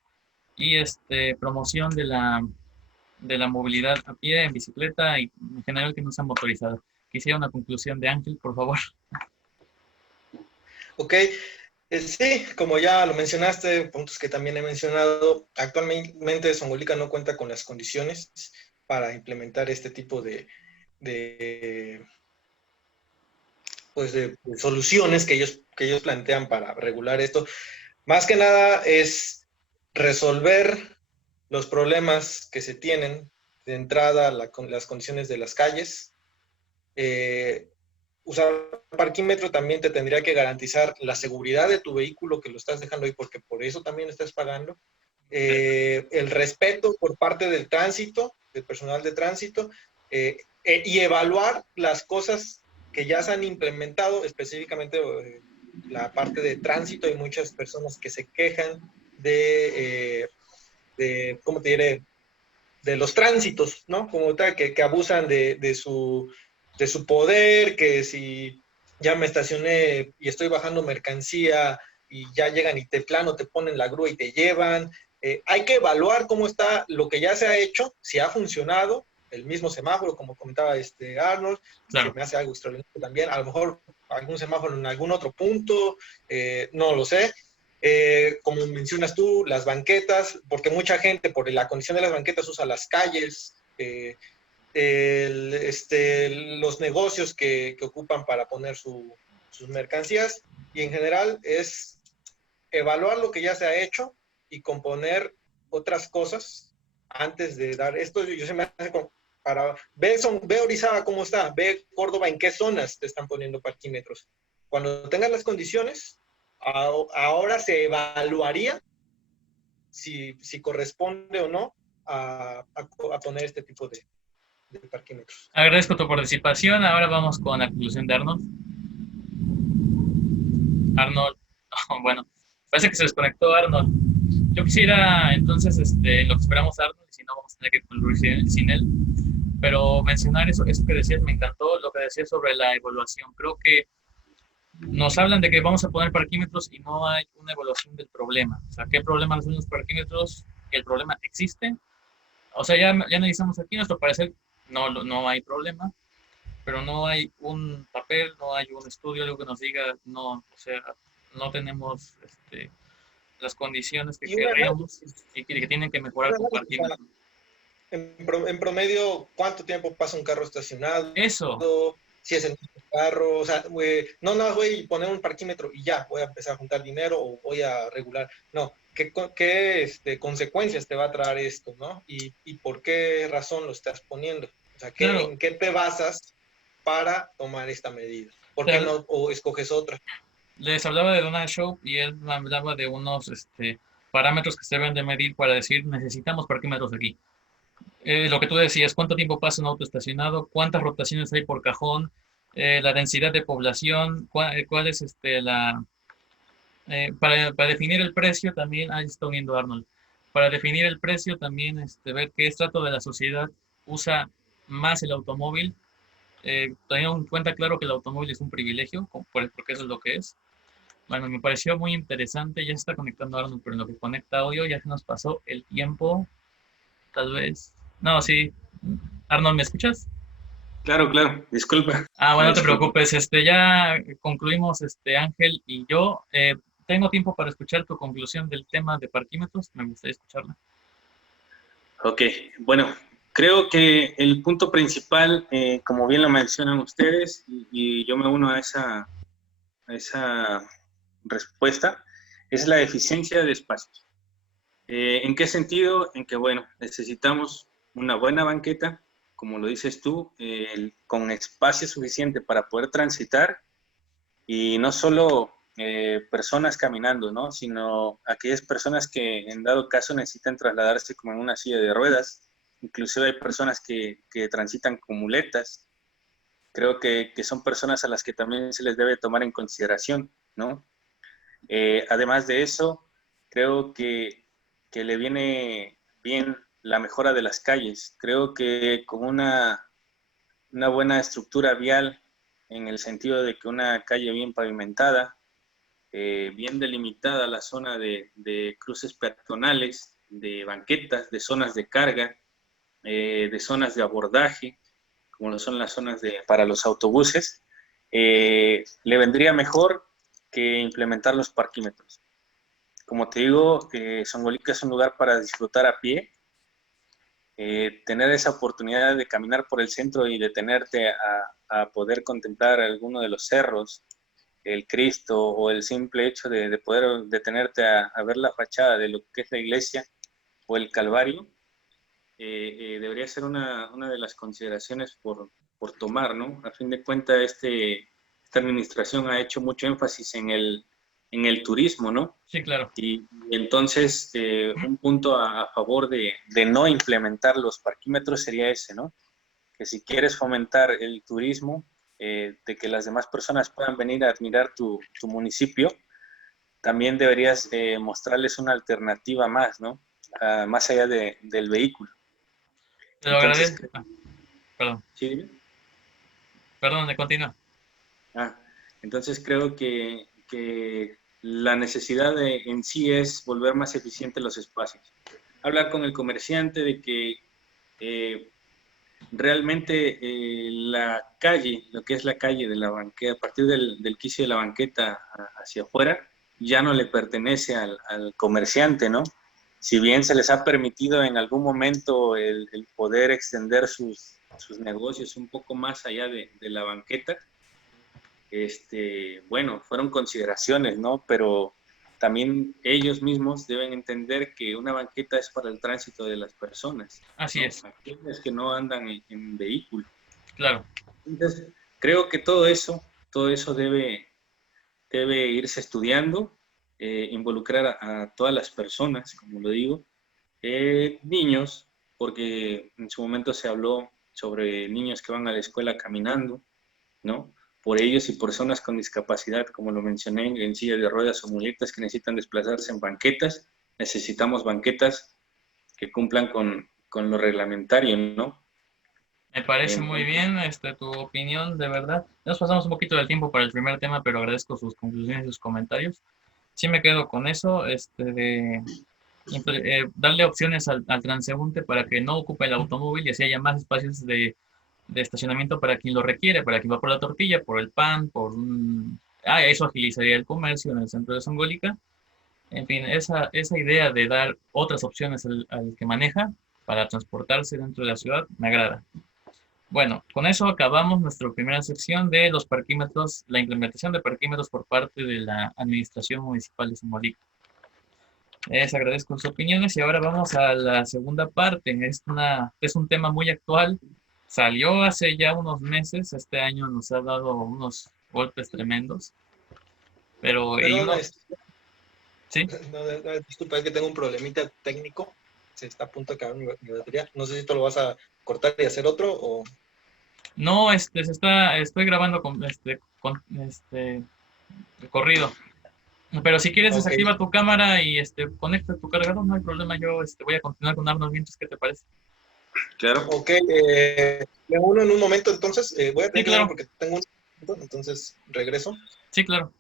y promoción de la movilidad a pie, en bicicleta y en general que no sea motorizada. Quisiera una conclusión de Ángel, por favor. Ok, sí, como ya lo mencionaste, puntos que también he mencionado, actualmente Zongolica no cuenta con las condiciones para implementar este tipo de, de soluciones que ellos plantean para regular esto. Más que nada es resolver los problemas que se tienen de entrada, las condiciones de las calles. Usar parquímetro también te tendría que garantizar la seguridad de tu vehículo que lo estás dejando ahí, porque por eso también estás pagando. El respeto por parte del tránsito, del personal de tránsito, y evaluar las cosas que ya se han implementado, específicamente la parte de tránsito. Hay muchas personas que se quejan ¿cómo te diré? De los tránsitos, ¿no? Como tal, que abusan de su poder, que si ya me estacioné y estoy bajando mercancía y ya llegan y te plano, te ponen la grúa y te llevan. Hay que evaluar cómo está lo que ya se ha hecho, si ha funcionado, el mismo semáforo, como comentaba Arnold, se Claro. me hace algo extraordinario también, a lo mejor algún semáforo en algún otro punto, no lo sé. Como mencionas tú, las banquetas, porque mucha gente por la condición de las banquetas usa las calles, los negocios que ocupan para poner sus mercancías, y en general es evaluar lo que ya se ha hecho y componer otras cosas antes de dar esto. Yo se me hace para ve Orizaba cómo está, ve Córdoba en qué zonas te están poniendo parquímetros. Cuando tengas las condiciones, ahora se evaluaría si corresponde o no a poner este tipo de parquímetros. Agradezco tu participación. Ahora vamos con la conclusión de Arnold. Arnold, oh, bueno, parece que se desconectó Arnold. Yo quisiera entonces, en lo que esperamos a Arnold, y si no vamos a tener que concluir sin él, pero mencionar eso que decías, me encantó lo que decías sobre la evaluación. Creo que nos hablan de que vamos a poner parquímetros y no hay una evaluación del problema. O sea, ¿qué problemas son los parquímetros? El problema existe. O sea, ya analizamos aquí, a nuestro parecer no hay problema, pero no hay un papel, no hay un estudio, algo que nos diga, no, o sea, no tenemos las condiciones que Y un querríamos análisis, y que tienen que mejorar con o sea, parquímetros. en promedio, ¿cuánto tiempo pasa un carro estacionado? Eso, Si es el mismo carro, o sea, no voy a poner un parquímetro y ya, voy a empezar a juntar dinero o voy a regular. No, ¿qué consecuencias te va a traer esto, no? Y por qué razón lo estás poniendo. O sea, claro, ¿en qué te basas para tomar esta medida? ¿Por qué o no o escoges otra? les hablaba de Donald Show y él me hablaba de unos parámetros que se deben de medir para decir necesitamos parquímetros aquí. Lo que tú decías, cuánto tiempo pasa un auto estacionado, cuántas rotaciones hay por cajón, la densidad de población, cuál es para definir el precio también, ahí está uniendo Arnold, para definir el precio también ver qué estrato de la sociedad usa más el automóvil, teniendo en cuenta claro que el automóvil es un privilegio, porque eso es lo que es. Bueno, me pareció muy interesante, ya se está conectando Arnold, pero en lo que conecta audio ya se nos pasó el tiempo, tal vez. No, sí. Arnold, ¿me escuchas? Claro, claro, disculpa, Ah, bueno, una no te disculpa. preocupes, ya concluimos, Ángel y yo. Tengo tiempo para escuchar tu conclusión del tema de parquímetros, me gustaría escucharla. Ok, bueno, creo que el punto principal, como bien lo mencionan ustedes, y yo me uno a esa respuesta, es la eficiencia de espacios. ¿En qué sentido? En que, bueno, necesitamos una buena banqueta, como lo dices tú, con espacio suficiente para poder transitar y no solo personas caminando, ¿no? Sino aquellas personas que en dado caso necesitan trasladarse como en una silla de ruedas. Inclusive hay personas que transitan con muletas. Creo que son personas a las que también se les debe tomar en consideración, ¿no? Además de eso, creo que le viene bien la mejora de las calles. Creo que con una buena estructura vial, en el sentido de que una calle bien pavimentada, bien delimitada la zona de cruces peatonales, de banquetas, de zonas de carga, de zonas de abordaje, como lo son las zonas para los autobuses, le vendría mejor que implementar los parquímetros. Como te digo, Zongolica es un lugar para disfrutar a pie, tener esa oportunidad de caminar por el centro y detenerte a poder contemplar alguno de los cerros, el Cristo, o el simple hecho de poder detenerte a ver la fachada de lo que es la iglesia o el Calvario, debería ser una de las consideraciones por tomar, ¿no? A fin de cuentas, esta administración ha hecho mucho énfasis en el turismo, ¿no? Sí, claro. Y entonces, un punto a favor de no implementar los parquímetros sería ese, ¿no? Que si quieres fomentar el turismo, de que las demás personas puedan venir a admirar tu municipio, también deberías mostrarles una alternativa más, ¿no? Más allá del vehículo. Te lo Entonces, agradezco. Perdón. ¿sí, dime? Perdón, continúa. Entonces creo que la necesidad en sí es volver más eficientes los espacios. Hablar con el comerciante de que realmente la calle, lo que es la calle de la banqueta, a partir del quicio de la banqueta hacia afuera, ya no le pertenece al comerciante, ¿no? Si bien se les ha permitido en algún momento el poder extender sus negocios un poco más allá de la banqueta, bueno, fueron consideraciones, ¿no? Pero también ellos mismos deben entender que una banqueta es para el tránsito de las personas. Así ¿no? es. Aquellos que no andan en vehículo. Claro. Entonces, creo que todo eso debe irse estudiando, involucrar a todas las personas, como lo digo, niños, porque en su momento se habló sobre niños que van a la escuela caminando, ¿no? Por ellos y por personas con discapacidad, como lo mencioné, en silla de ruedas o muletas que necesitan desplazarse en banquetas. Necesitamos banquetas que cumplan con lo reglamentario, ¿no? Me parece muy bien tu opinión, de verdad. Nos pasamos un poquito del tiempo para el primer tema, pero agradezco sus conclusiones y sus comentarios. Sí me quedo con eso, de darle opciones al transeúnte para que no ocupe el automóvil y así haya más espacios de estacionamiento para quien lo requiere, para quien va por la tortilla, por el pan, eso agilizaría el comercio en el centro de Zongolica. En fin, esa idea de dar otras opciones al que maneja para transportarse dentro de la ciudad me agrada. Bueno, con eso acabamos nuestra primera sección de los parquímetros, la implementación de parquímetros por parte de la Administración Municipal de Zongolica. Les agradezco sus opiniones y ahora vamos a la segunda parte. Es un tema muy actual. Salió hace ya unos meses. Este año nos ha dado unos golpes tremendos. Pero Perdón, ¿sí? disculpa, es que tengo un problemita técnico. Se está a punto de acabar mi batería. No sé si tú lo vas a cortar y hacer otro o... No, estoy grabando corrido. Pero si quieres, Ok, desactiva tu cámara y conecta tu cargador, no hay problema. Yo voy a continuar con Arnos Vientos. ¿Qué te parece? Claro. ok. Me uno en un momento, entonces voy a Sí, tener que dejarlo claro. porque tengo un... Entonces, regreso. Sí, claro.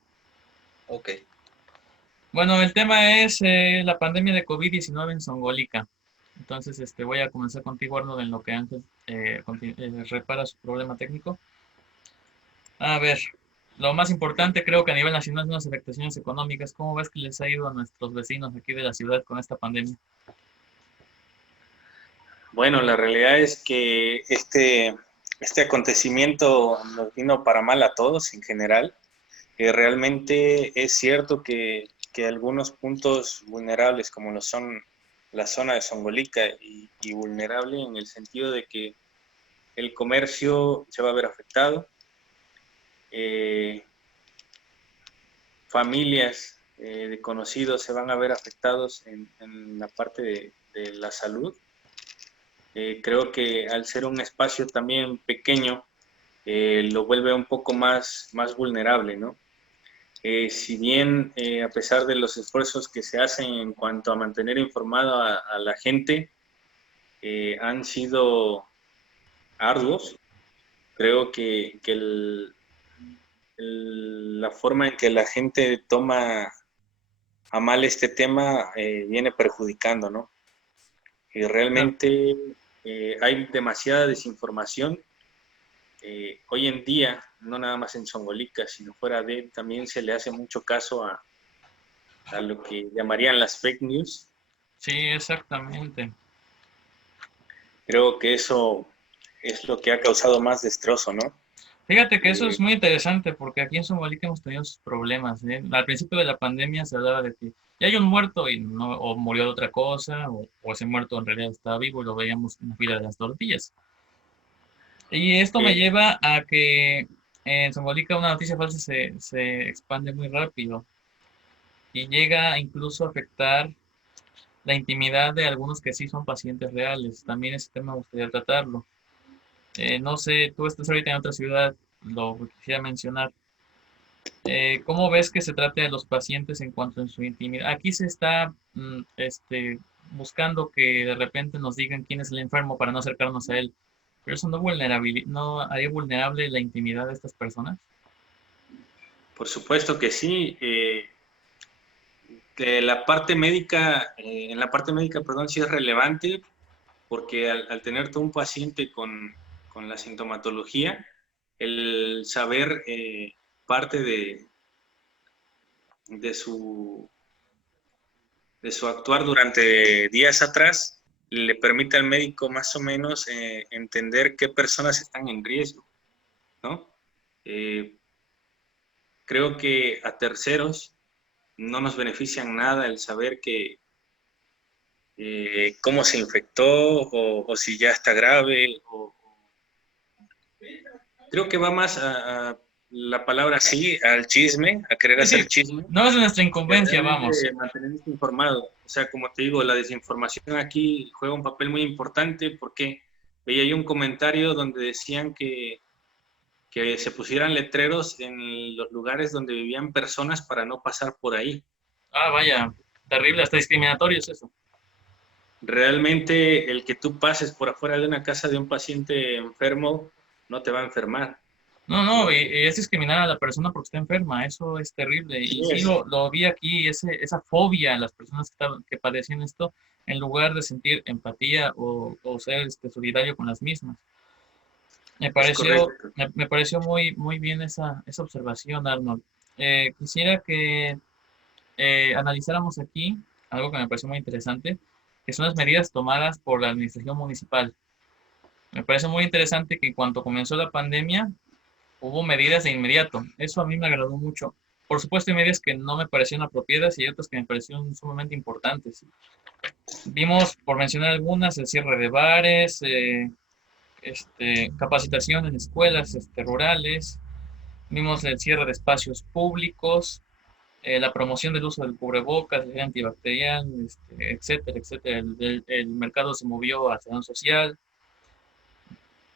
Ok. Bueno, el tema es la pandemia de COVID-19 en Zongolica. Entonces, voy a comenzar contigo, Arnold, en lo que Ángel repara su problema técnico. A ver, lo más importante creo que a nivel nacional son las afectaciones económicas. ¿Cómo ves que les ha ido a nuestros vecinos aquí de la ciudad con esta pandemia? Bueno, la realidad es que este acontecimiento nos vino para mal a todos en general. Realmente es cierto que algunos puntos vulnerables, como lo son la zona de Zongolica, y vulnerable en el sentido de que el comercio se va a ver afectado, familias de conocidos se van a ver afectados en la parte de la salud. Creo que al ser un espacio también pequeño, lo vuelve un poco más vulnerable, ¿no? Si bien a pesar de los esfuerzos que se hacen en cuanto a mantener informado a la gente, han sido arduos, creo que la forma en que la gente toma a mal este tema viene perjudicando, ¿no? Y realmente hay demasiada desinformación. Hoy en día, no nada más en Zongolica, sino fuera de él, también se le hace mucho caso a lo que llamarían las fake news. Sí, exactamente. Creo que eso es lo que ha causado más destrozo, ¿no? Fíjate que eso es muy interesante porque aquí en Somalia hemos tenido sus problemas, ¿eh? Al principio de la pandemia se hablaba de que ya hay un muerto y no, o murió de otra cosa, o ese muerto en realidad estaba vivo y lo veíamos en la fila de las tortillas. Y esto me Eh, lleva a que en Somalia una noticia falsa se expande muy rápido y llega incluso a afectar la intimidad de algunos que sí son pacientes reales. También ese tema me gustaría tratarlo. No sé, tú estás ahorita en otra ciudad, lo quisiera mencionar. ¿Cómo ves que se trate a los pacientes en cuanto a su intimidad? Aquí se está buscando que de repente nos digan quién es el enfermo para no acercarnos a él. Pero eso no haría vulnerable la intimidad de estas personas. por supuesto que sí. Que la parte médica, en la parte médica, perdón, sí es relevante, porque al tener todo un paciente con la sintomatología, el saber parte de su, de su actuar durante días atrás le permite al médico más o menos entender qué personas están en riesgo, ¿no? Eh, Creo que a terceros no nos benefician nada el saber que cómo se infectó o si ya está grave. Creo que va más a la palabra sí, al chisme, a querer Sí, hacer sí, chisme, no es de nuestra que incumbencia, vamos. realmente mantenerse informado. O sea, como te digo, la desinformación aquí juega un papel muy importante porque veía yo un comentario donde decían que se pusieran letreros en los lugares donde vivían personas para no pasar por ahí. Ah, vaya, terrible, hasta discriminatorio es eso. Realmente el que tú pases por afuera de una casa de un paciente enfermo no te va a enfermar, No, no, ¿no? y es discriminar a la persona porque está enferma, eso es terrible. Así Y sí es, lo vi aquí, esa fobia a las personas que padecían esto, en lugar de sentir empatía o ser solidario con las mismas. es correcto. Me pareció muy bien esa observación, Arnold. Quisiera que analizáramos aquí algo que me pareció muy interesante, que son las medidas tomadas por la administración municipal. Me parece muy interesante que en cuanto comenzó la pandemia, hubo medidas de inmediato. Eso a mí me agradó mucho. Por supuesto, hay medidas que no me parecieron apropiadas y otras que me parecieron sumamente importantes. Vimos, por mencionar algunas, el cierre de bares, capacitación en escuelas rurales, vimos el cierre de espacios públicos, la promoción del uso del cubrebocas, el antibacterial, etcétera, etcétera. El mercado se movió a acción social.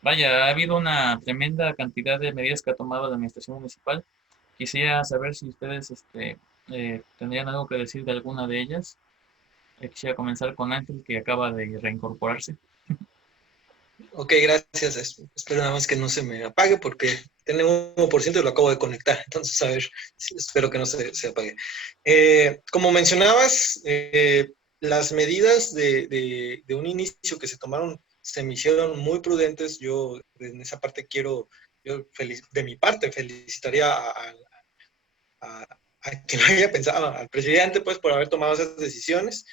Vaya, ha habido una tremenda cantidad de medidas que ha tomado la administración municipal. Quisiera saber si ustedes tendrían algo que decir de alguna de ellas. Quisiera comenzar con Ángel, que acaba de reincorporarse. Ok, gracias. Espero nada más que no se me apague porque tiene un 1% y lo acabo de conectar. Entonces, a ver, espero que no se apague. Como mencionabas, las medidas de un inicio que se tomaron se me hicieron muy prudentes. Yo en esa parte de mi parte, felicitaría a quien lo haya pensado, al presidente, pues, por haber tomado esas decisiones.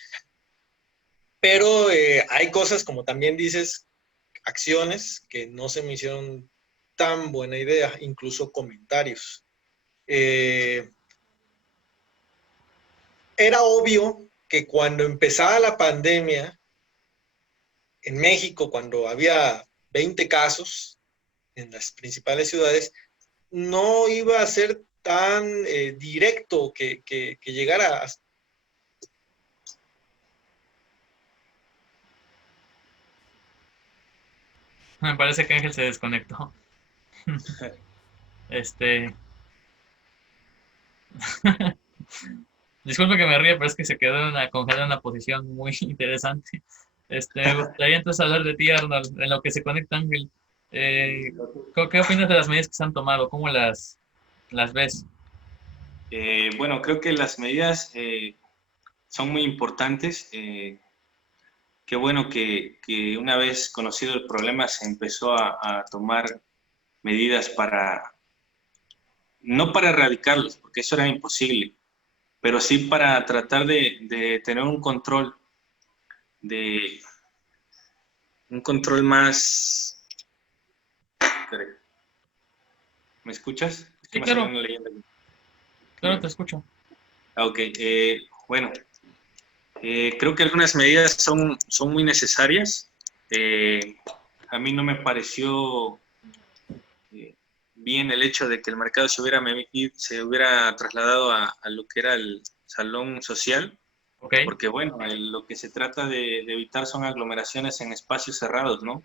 Pero hay cosas, como también dices, acciones que no se me hicieron tan buena idea, incluso comentarios. Era obvio que cuando empezaba la pandemia en México, cuando había 20 casos en las principales ciudades, no iba a ser tan directo que llegara a... Me parece que Ángel se desconectó. Este, disculpe que me ríe, pero es que se quedó congelada en una posición muy interesante. Me gustaría entonces hablar de ti, Arnold, en lo que se conecta Ángel. ¿Qué opinas de las medidas que se han tomado? ¿Cómo las ves? Bueno, creo que las medidas son muy importantes. qué bueno que una vez conocido el problema se empezó a tomar medidas para, no para erradicarlos, porque eso era imposible, pero sí para tratar de tener de un control más... ¿Me escuchas? Es que Sí, me salió claro, una leyenda. claro, te escucho. Ok, bueno, creo que algunas medidas son muy necesarias. A mí no me pareció bien el hecho de que el mercado se hubiera trasladado a lo que era el salón social, Ok, porque bueno, lo que se trata de evitar son aglomeraciones en espacios cerrados, ¿no?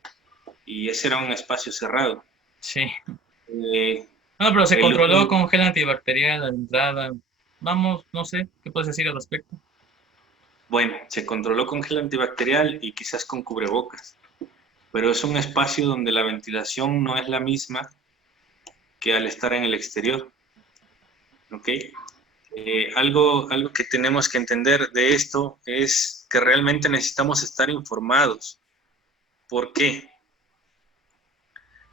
Y ese era un espacio cerrado. sí. Eh, No, pero se el controló uso- con gel antibacterial a la entrada. Vamos, no sé, ¿qué puedes decir al respecto? bueno, se controló con gel antibacterial y quizás con cubrebocas, pero es un espacio donde la ventilación no es la misma que al estar en el exterior, ¿ok? Algo que tenemos que entender de esto es que realmente necesitamos estar informados. ¿Por qué?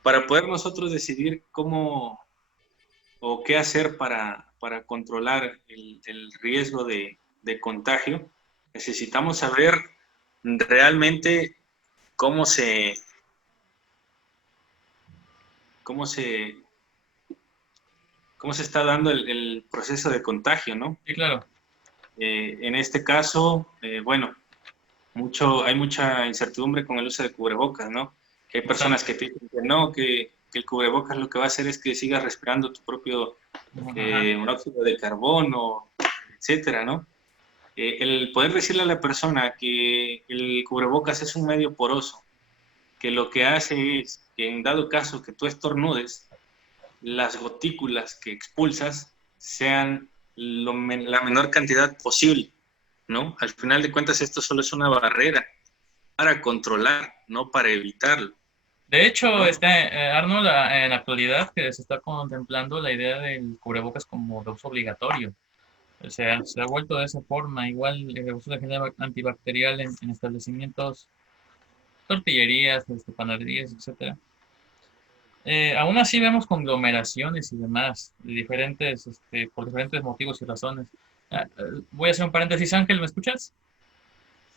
Para poder nosotros decidir cómo o qué hacer para controlar el riesgo de contagio, necesitamos saber realmente cómo se, cómo se, cómo se está dando el proceso de contagio, ¿no? Sí, claro. En este caso, bueno, hay mucha incertidumbre con el uso de cubrebocas, ¿no? Que hay personas Bastante. que te dicen que no, que el cubrebocas lo que va a hacer es que sigas respirando tu propio Ajá. monóxido de carbono, etcétera, ¿no? El poder decirle a la persona que el cubrebocas es un medio poroso, que lo que hace es que en dado caso que tú estornudes, las gotículas que expulsas sean la menor cantidad posible, ¿no? Al final de cuentas esto solo es una barrera para controlar, no para evitarlo, De hecho, ¿no? Arnold, en la actualidad que se está contemplando la idea del cubrebocas como de uso obligatorio. O sea, se ha vuelto de esa forma. Igual el uso de gel antibacterial en establecimientos, tortillerías, panaderías, etcétera. Aún así vemos conglomeraciones y demás, de diferentes, por diferentes motivos y razones. Voy a hacer un paréntesis, Ángel, ¿me escuchas?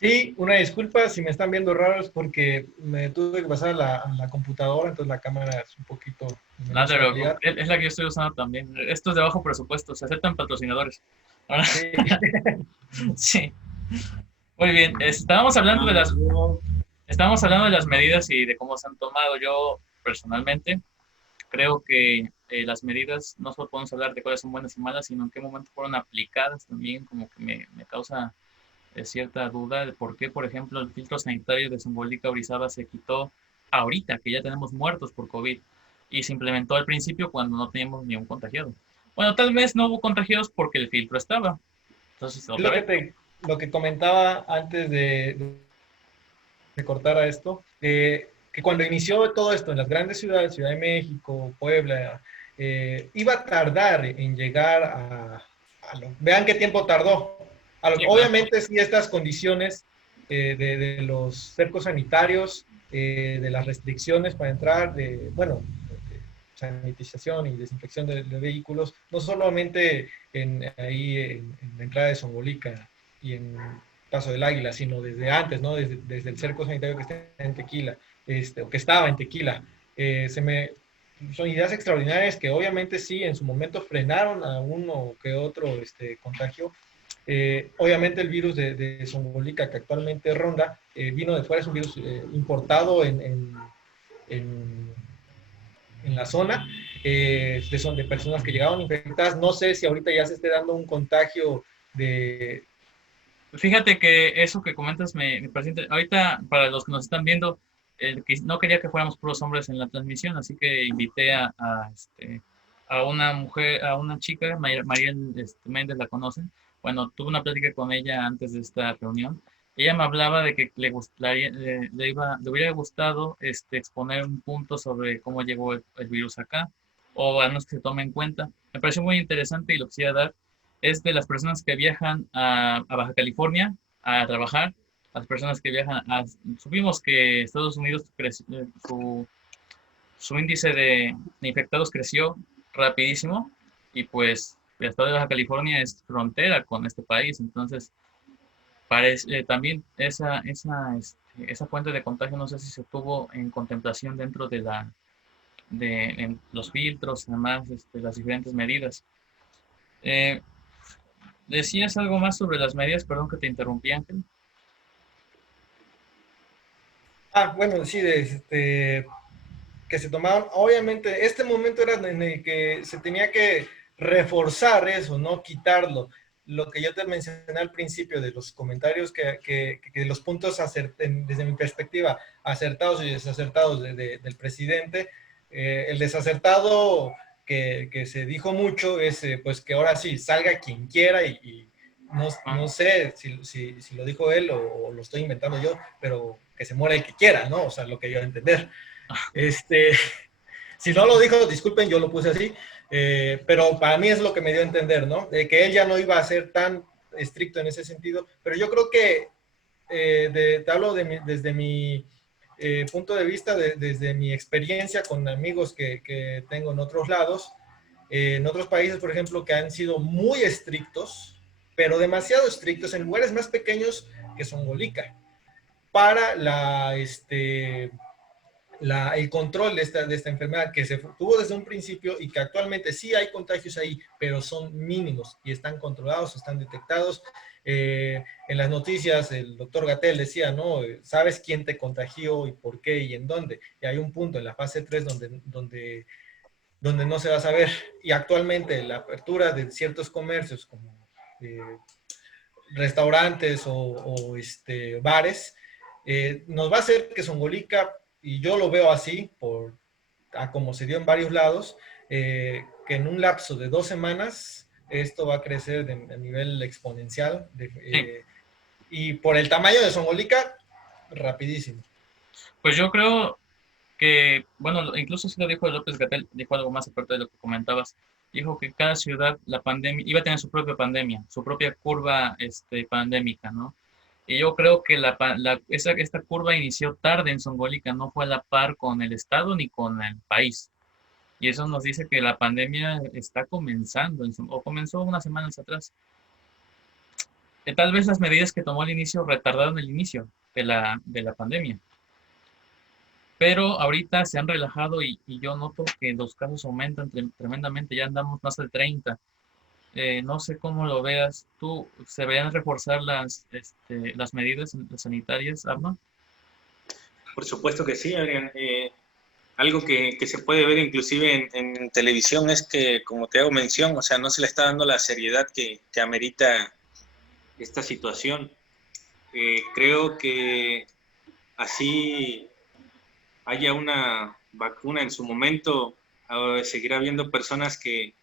Sí, una disculpa si me están viendo raros porque me tuve que pasar a la computadora, entonces la cámara es un poquito de Nada, menos pero calidad. es la que yo estoy usando también. Esto es de bajo presupuesto, se aceptan patrocinadores. Ahora, Sí. sí, muy bien. Estábamos hablando de las medidas y de cómo se han tomado. Yo personalmente creo que las medidas no solo podemos hablar de cuáles son buenas y malas, sino en qué momento fueron aplicadas también, como que me causa cierta duda de por qué, por ejemplo, el filtro sanitario de Zongolica Orizaba se quitó ahorita, que ya tenemos muertos por COVID, y se implementó al principio cuando no teníamos ni un contagiado. Bueno, tal vez no hubo contagiados porque el filtro estaba. Entonces, Es otra vez. lo que comentaba antes de cortar a esto, que cuando inició todo esto en las grandes ciudades, Ciudad de México, Puebla, iba a tardar en llegar vean qué tiempo tardó. Sí, claro. Obviamente sí estas condiciones de los cercos sanitarios, de las restricciones para entrar, bueno, de sanitización y desinfección de vehículos, no solamente ahí en la entrada de Zongolica y en Paso del Águila, sino desde antes, ¿no? Desde el cerco sanitario que está en Tequila, o que estaba en Tequila. Son ideas extraordinarias que obviamente sí, en su momento frenaron a uno que otro contagio. Obviamente el virus de Zongolica que actualmente ronda vino de fuera, es un virus importado en, en la zona, son de personas que llegaron infectadas. No sé si ahorita ya se esté dando un contagio de, Fíjate que eso que comentas me parece ahorita, para los que nos están viendo, no quería que fuéramos puros hombres en la transmisión, así que invité a una mujer, a una chica, Mariel Méndez, la conocen. Bueno, tuve una plática con ella antes de esta reunión. Ella me hablaba de que le hubiera gustado exponer un punto sobre cómo llegó el virus acá, o al menos que se tome en cuenta. Me pareció muy interesante y lo quisiera dar es de las personas que viajan a Baja California a trabajar las personas que viajan. Supimos que Estados Unidos, su índice de infectados creció rapidísimo y pues el estado de Baja California es frontera con este país, entonces también esa fuente de contagio no sé si se tuvo en contemplación dentro en los filtros, además las diferentes medidas. Eh, ¿Decías algo más sobre las medidas? Perdón que te interrumpí, Ángel. Bueno, sí, que se tomaban, obviamente, este momento era en el que se tenía que reforzar eso, no quitarlo. Lo que yo te mencioné al principio de los comentarios, que los puntos, desde mi perspectiva, acertados y desacertados del presidente, el desacertado que se dijo mucho es pues que ahora sí, salga quien quiera y no sé si lo dijo él o lo estoy inventando yo, pero que se muera el que quiera, ¿no? O sea, lo que yo entender. Este, si no lo dijo, disculpen, yo lo puse así, pero para mí es lo que me dio a entender, ¿no? De que él ya no iba a ser tan estricto en ese sentido, pero yo creo que te hablo desde mi punto de vista, desde mi experiencia con amigos que tengo en otros lados, en otros países, por ejemplo, que han sido muy estrictos, pero demasiado estrictos en lugares más pequeños que Songolica, para el control de esta enfermedad que se tuvo desde un principio y que actualmente sí hay contagios ahí, pero son mínimos y están controlados, están detectados. En las noticias el doctor Gatell decía, ¿no? ¿Sabes quién te contagió y por qué y en dónde? Y hay un punto en la fase 3 donde no se va a saber. Y actualmente la apertura de ciertos comercios como eh, restaurantes o bares, nos va a hacer que Songolica, y yo lo veo así, a como se dio en varios lados, que en un lapso de 2 semanas esto va a crecer a nivel exponencial Sí. y por el tamaño de Songolica, rapidísimo. Pues yo creo que, bueno, incluso si lo dijo López-Gatell, dijo algo más aparte de lo que comentabas. Dijo que cada ciudad, la pandemia, iba a tener su propia pandemia, su propia curva pandémica, ¿no? Y yo creo que esta curva inició tarde en Zongolica, no fue a la par con el Estado ni con el país. Y eso nos dice que la pandemia está comenzando, o comenzó unas semanas atrás. Tal vez las medidas que tomó al inicio retardaron el inicio de la pandemia. Pero ahorita se han relajado y yo noto que los casos aumentan tremendamente, ya andamos más de 30. No sé cómo lo veas tú, ¿se deberían reforzar las medidas sanitarias, Arno? Por supuesto que sí, Adrián. Algo que se puede ver inclusive en televisión es que, como te hago mención, o sea, no se le está dando la seriedad que amerita esta situación. Creo que así haya una vacuna en su momento, seguirá habiendo personas que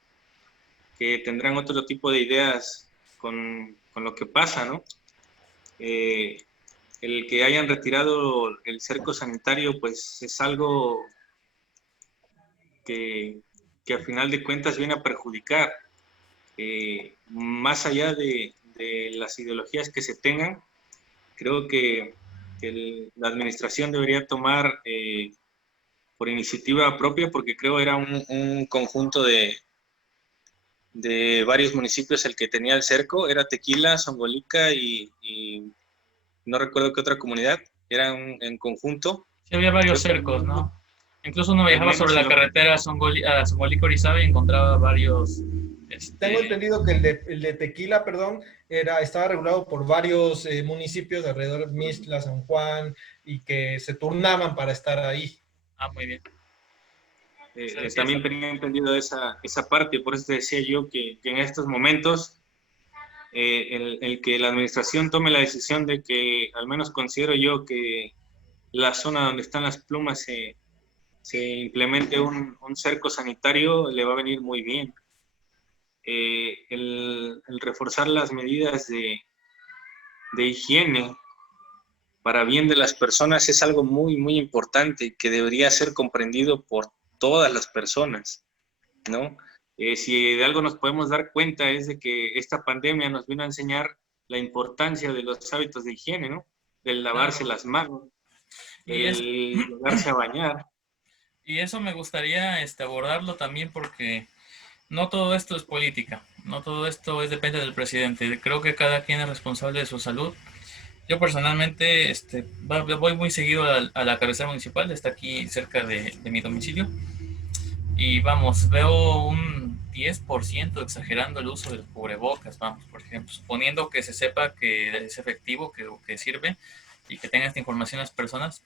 tendrán otro tipo de ideas con lo que pasa, ¿no? El que hayan retirado el cerco sanitario, pues es algo que a final de cuentas viene a perjudicar. Más allá de las ideologías que se tengan, creo que la administración debería tomar por iniciativa propia, porque creo era un conjunto de varios municipios el que tenía el cerco, era Tequila, Zongolica y no recuerdo qué otra comunidad, era en conjunto. Sí, había varios cercos, ¿no? Incluso uno Al viajaba sobre menos la carretera a Zongolica-Orizaba y encontraba varios. Tengo entendido que el de Tequila, perdón, estaba regulado por varios municipios de alrededor de Mixtla, San Juan, y que se turnaban para estar ahí. Muy bien. También tenía entendido esa parte, por eso te decía yo que en estos momentos el que la administración tome la decisión de que, al menos considero yo, que la zona donde están las plumas se implemente un cerco sanitario, le va a venir muy bien. El reforzar las medidas de higiene para bien de las personas es algo muy, muy importante que debería ser comprendido por todas las personas, ¿no? Si de algo nos podemos dar cuenta es de que esta pandemia nos vino a enseñar la importancia de los hábitos de higiene, ¿no? el lavarse las manos, el darse a bañar. Y eso me gustaría abordarlo también porque no todo esto es política, no todo esto depende del presidente. Creo que cada quien es responsable de su salud. Yo personalmente voy muy seguido a la cabecera municipal, está aquí cerca de mi domicilio. Y vamos, veo un 10% exagerando el uso del cubrebocas, vamos, por ejemplo, suponiendo que se sepa que es efectivo, que sirve y que tenga esta información las personas.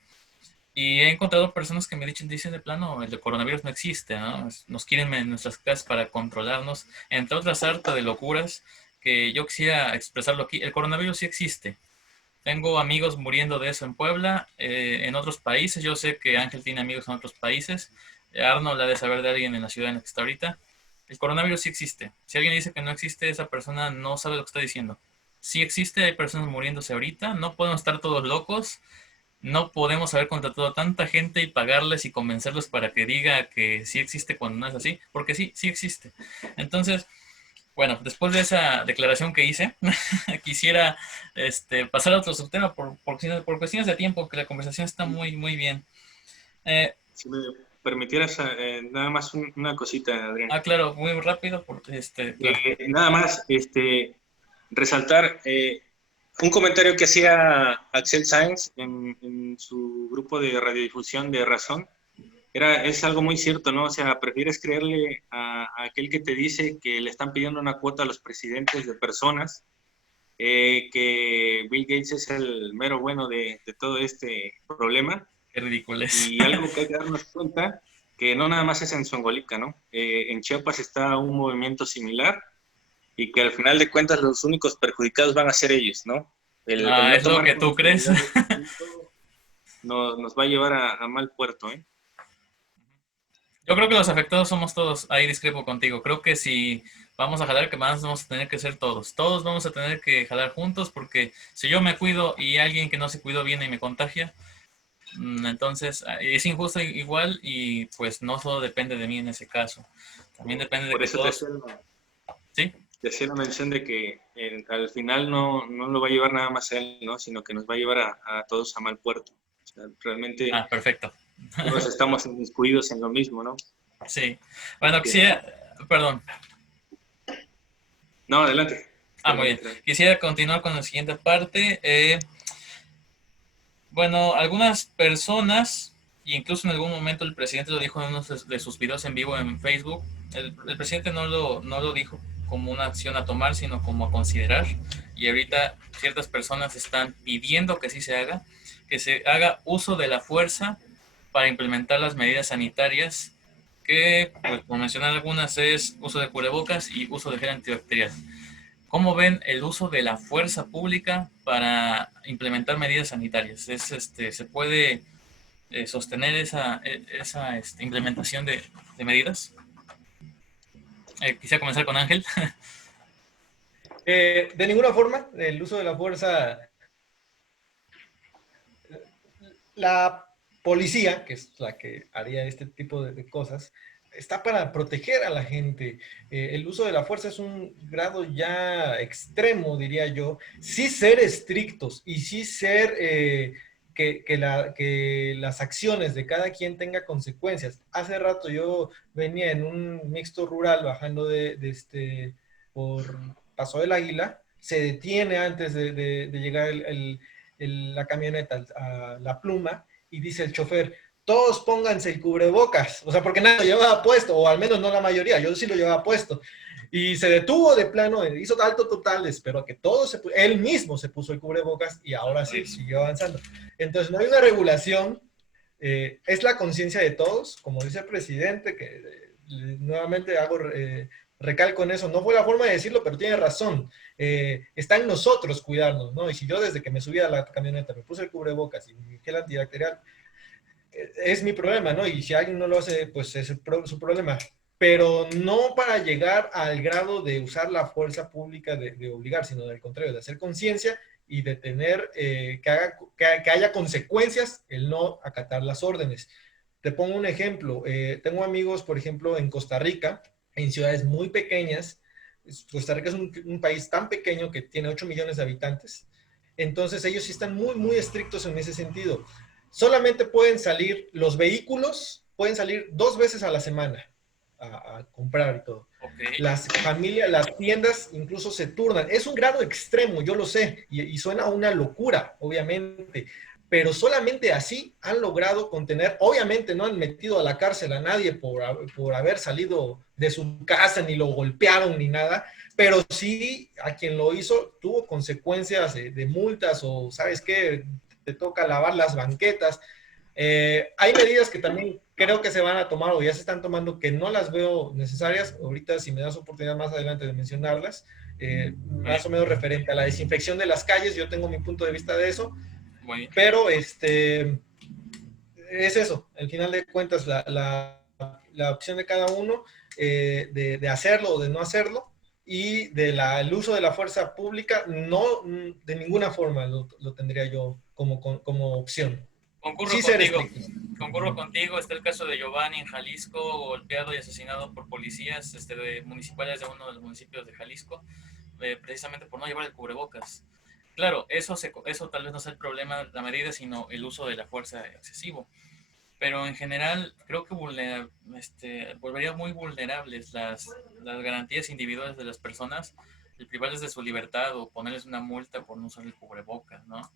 Y he encontrado personas que me dicen de plano, el coronavirus no existe, ¿no? Nos quieren en nuestras casas para controlarnos, entre otras sarta de locuras que yo quisiera expresarlo aquí. El coronavirus sí existe. Tengo amigos muriendo de eso en Puebla, en otros países. Yo sé que Ángel tiene amigos en otros países. Arnold ha de saber de alguien en la ciudad en la que está ahorita. El coronavirus sí existe. Si alguien dice que no existe, esa persona no sabe lo que está diciendo. Sí existe, hay personas muriéndose ahorita. No podemos estar todos locos. No podemos haber contratado a tanta gente y pagarles y convencerlos para que diga que sí existe cuando no es así, porque sí, sí existe. Entonces, bueno, después de esa declaración que hice, quisiera pasar a otro subtema por cuestiones de tiempo, que la conversación está muy, muy bien. Si me permitieras nada más una cosita, Adrián. Claro, muy rápido. Claro. Nada más resaltar un comentario que hacía Axel Sáenz en su grupo de radiodifusión de Razón. Es algo muy cierto, ¿no? O sea, prefieres creerle a aquel que te dice que le están pidiendo una cuota a los presidentes de personas, que Bill Gates es el mero bueno de todo este problema. Qué ridículo es. Y algo que hay que darnos cuenta, que no nada más es en Zongolica, ¿no? En Chiapas está un movimiento similar y que al final de cuentas los únicos perjudicados van a ser ellos, ¿no? El no es lo que tú crees. Nos va a llevar a mal puerto, ¿eh? Yo creo que los afectados somos todos. Ahí discrepo contigo. Creo que si vamos a jalar, que más vamos a tener que ser todos. Todos vamos a tener que jalar juntos porque si yo me cuido y alguien que no se cuidó viene y me contagia, entonces es injusto igual y pues no solo depende de mí en ese caso. También depende de Por que eso todos... ¿Sí? Te hacía la mención de que al final no lo va a llevar nada más a él, ¿no? Sino que nos va a llevar a todos a mal puerto. O sea, realmente perfecto. Todos estamos inmiscuidos en lo mismo, ¿no? Sí. Bueno, quisiera... Perdón. No, adelante. Muy bien. Quisiera continuar con la siguiente parte. Bueno, algunas personas, e incluso en algún momento el presidente lo dijo en uno de sus videos en vivo en Facebook, el presidente no lo dijo como una acción a tomar, sino como a considerar. Y ahorita ciertas personas están pidiendo que sí se haga, que se haga uso de la fuerza para implementar las medidas sanitarias, que, pues, por mencionar algunas, es uso de cubrebocas y uso de gel antibacterial. ¿Cómo ven el uso de la fuerza pública para implementar medidas sanitarias? ¿Se puede sostener esa implementación de medidas? Quisiera comenzar con Ángel. De ninguna forma, el uso de la fuerza... La policía, que es la que haría este tipo de cosas, está para proteger a la gente. El uso de la fuerza es un grado ya extremo, diría yo. Sí ser estrictos y sí ser que las acciones de cada quien tenga consecuencias. Hace rato yo venía en un mixto rural bajando por Paso del Águila, se detiene antes de llegar la camioneta a La Pluma y dice el chofer, todos pónganse el cubrebocas, o sea, porque nadie lo llevaba puesto, o al menos no la mayoría, yo sí lo llevaba puesto. Y se detuvo de plano, hizo alto total, esperó a que todos, él mismo se puso el cubrebocas y ahora sí siguió avanzando. Entonces no hay una regulación, es la conciencia de todos, como dice el presidente, que nuevamente recalco en eso, no fue la forma de decirlo, pero tiene razón. Está en nosotros cuidarnos, ¿no? Y si yo desde que me subí a la camioneta me puse el cubrebocas y mi gel antibacterial, es mi problema, ¿no? Y si alguien no lo hace, pues es su problema. Pero no para llegar al grado de usar la fuerza pública de obligar, sino del contrario, de hacer conciencia y de tener que haya consecuencias el no acatar las órdenes. Te pongo un ejemplo. Tengo amigos, por ejemplo, en Costa Rica, en ciudades muy pequeñas. Costa Rica es un país tan pequeño que tiene 8 millones de habitantes. Entonces ellos sí están muy, muy estrictos en ese sentido. Solamente pueden salir los vehículos, pueden salir 2 veces a la semana a comprar y todo. Ok. Las familias, las tiendas incluso se turnan. Es un grado extremo, yo lo sé, y suena a una locura, obviamente, pero solamente así han logrado contener, obviamente no han metido a la cárcel a nadie por haber salido de su casa, ni lo golpearon ni nada, pero sí a quien lo hizo tuvo consecuencias de multas o, ¿sabes qué? Te toca lavar las banquetas. Hay medidas que también creo que se van a tomar o ya se están tomando que no las veo necesarias. Ahorita, si me das oportunidad más adelante de mencionarlas, más o menos referente a la desinfección de las calles, yo tengo mi punto de vista de eso, Muy bien. pero es eso, al final de cuentas, la opción de cada uno de hacerlo o de no hacerlo y del uso de la fuerza pública, no de ninguna forma lo tendría yo como opción. Concurro Sí ser contigo. estrictos. Concurro contigo. Está el caso de Giovanni en Jalisco, golpeado y asesinado por policías municipales de uno de los municipios de Jalisco, precisamente por no llevar el cubrebocas. Claro, eso tal vez no sea el problema, la medida, sino el uso de la fuerza excesivo. Pero en general creo que volvería muy vulnerables las garantías individuales de las personas, el privarles de su libertad o ponerles una multa por no usar el cubrebocas, ¿no?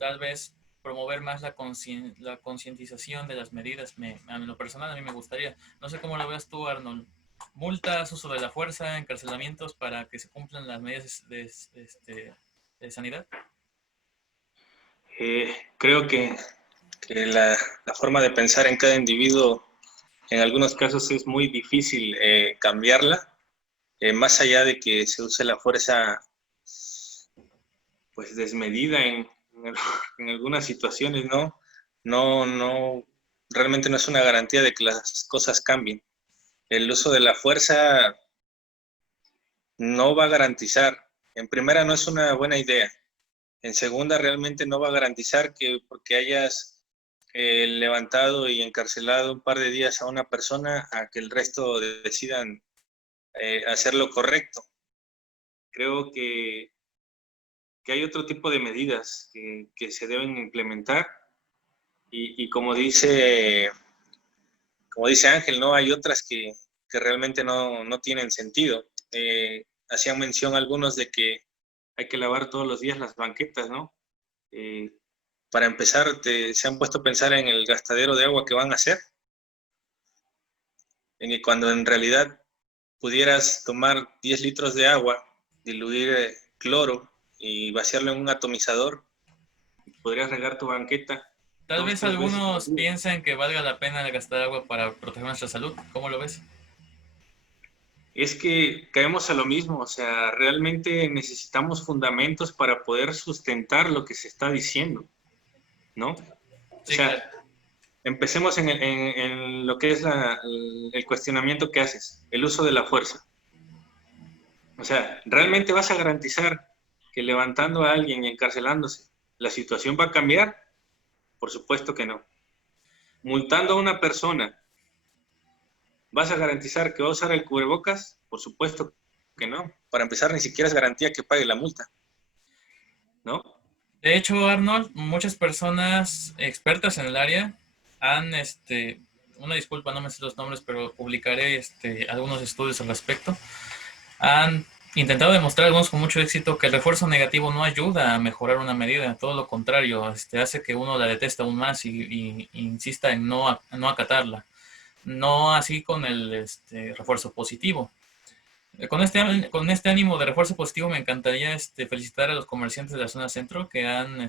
Tal vez promover más la concientización de las medidas, a lo personal a mí me gustaría. No sé cómo lo veas tú, Arnold. Multas, uso de la fuerza, encarcelamientos para que se cumplan las medidas de sanidad. Creo que la forma de pensar en cada individuo en algunos casos es muy difícil cambiarla, más allá de que se use la fuerza pues desmedida en algunas situaciones, ¿no? No, realmente no es una garantía de que las cosas cambien. El uso de la fuerza no va a garantizar, en primera no es una buena idea, en segunda realmente no va a garantizar que porque hayas levantado y encarcelado un par de días a una persona, a que el resto decidan hacer lo correcto. Creo que hay otro tipo de medidas que se deben implementar y como dice Ángel, ¿no? Hay otras que realmente no tienen sentido. Hacían mención algunos de que hay que lavar todos los días las banquetas, ¿no? Para empezar, se han puesto a pensar en el gastadero de agua que van a hacer, en que cuando en realidad pudieras tomar 10 litros de agua, diluir cloro y vaciarlo en un atomizador, podrías regar tu banqueta Tal dos, vez tres veces algunos por día. piensan que valga la pena gastar agua para proteger nuestra salud. ¿Cómo lo ves? Es que caemos a lo mismo, o sea, realmente necesitamos fundamentos para poder sustentar lo que se está diciendo, ¿no? O Sí, claro. sea, empecemos en lo que es el cuestionamiento que haces, el uso de la fuerza. O sea, ¿realmente vas a garantizar que levantando a alguien y encarcelándose, la situación va a cambiar? Por supuesto que no. Multando a una persona, ¿vas a garantizar que va a usar el cubrebocas? Por supuesto que no. Para empezar, ni siquiera es garantía que pague la multa, ¿no? De hecho, Arnold, muchas personas expertas en el área han, una disculpa, no me sé los nombres, pero publicaré algunos estudios al respecto. Han intentado demostrar, algunos con mucho éxito, que el refuerzo negativo no ayuda a mejorar una medida, todo lo contrario, hace que uno la deteste aún más y insista en no acatarla. No así con el refuerzo positivo. Con este ánimo de refuerzo positivo me encantaría felicitar a los comerciantes de la zona centro que han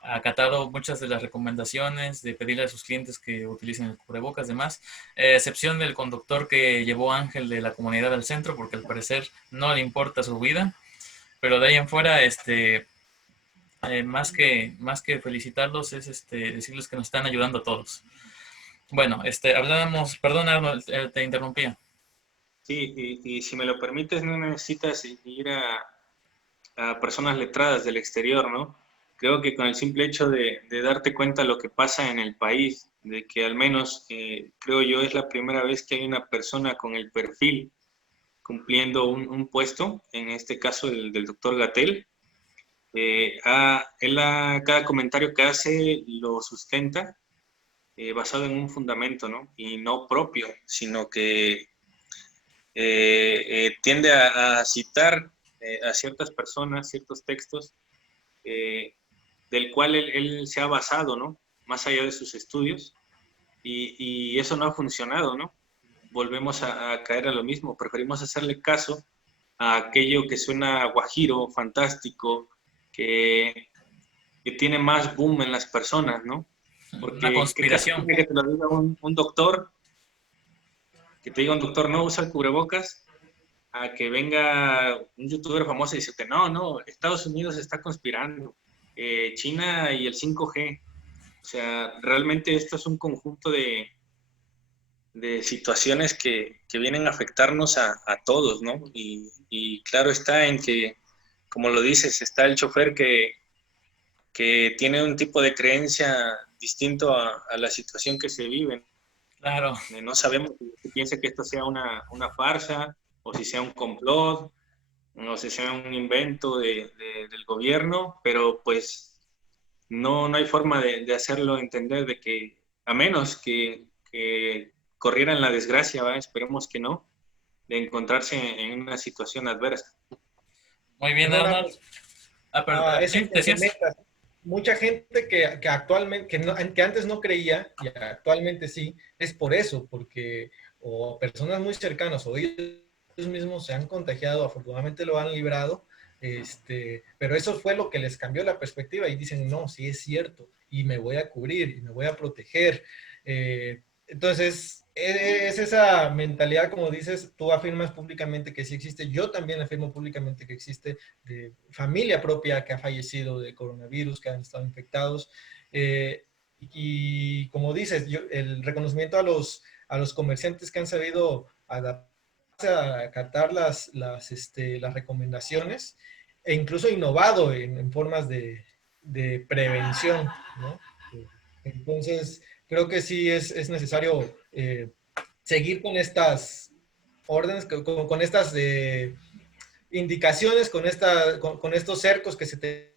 acatado muchas de las recomendaciones de pedirle a sus clientes que utilicen el cubrebocas, demás, excepción del conductor que llevó a Ángel de la comunidad al centro, porque al parecer no le importa su vida, pero de ahí en fuera, más que felicitarlos, es decirles que nos están ayudando a todos. Bueno, hablábamos, perdón, Arnold, te interrumpía. Sí, y si me lo permites, no necesitas ir a personas letradas del exterior, ¿no? Creo que con el simple hecho de darte cuenta de lo que pasa en el país, de que al menos, creo yo, es la primera vez que hay una persona con el perfil cumpliendo un puesto, en este caso el del doctor Gatell, cada comentario que hace lo sustenta basado en un fundamento, ¿no? Y no propio, sino que tiende a citar a ciertas personas, ciertos textos, del cual él se ha basado, ¿no? Más allá de sus estudios, y eso no ha funcionado, ¿no? Volvemos a caer a lo mismo, preferimos hacerle caso a aquello que suena guajiro, fantástico, que tiene más boom en las personas, ¿no? Una Porque, ¿qué caso conspiración. tiene que te lo diga un doctor? Que te diga un doctor, no usa el cubrebocas, a que venga un youtuber famoso y dice, no, Estados Unidos está conspirando, China y el 5G. O sea, realmente esto es un conjunto de situaciones que vienen a afectarnos a todos, ¿no? Y claro está en que, como lo dices, está el chofer que tiene un tipo de creencia distinto a la situación que se vive. Claro. No sabemos si piensa que esto sea una farsa, o si sea un complot, o si sea un invento del gobierno, pero pues no hay forma de hacerlo entender de que, a menos que corrieran la desgracia, ¿va? Esperemos que no, de encontrarse en una situación adversa. Muy bien, Perdona, Arnold. eso Sí, que decías. comentas, mucha gente que actualmente, que antes no creía y actualmente sí, es por eso, porque o personas muy cercanas o ellos mismos se han contagiado, afortunadamente lo han librado, pero eso fue lo que les cambió la perspectiva y dicen, no, sí es cierto, y me voy a cubrir, y me voy a proteger. Entonces, es esa mentalidad, como dices, tú afirmas públicamente que sí existe, yo también afirmo públicamente que existe, de familia propia que ha fallecido de coronavirus, que han estado infectados. Y como dices, el reconocimiento a los comerciantes que han sabido adaptarse a acatar las recomendaciones e incluso innovado en formas de prevención, ¿no? Entonces, creo que sí es necesario seguir con estas órdenes, con estas indicaciones, con estos cercos que se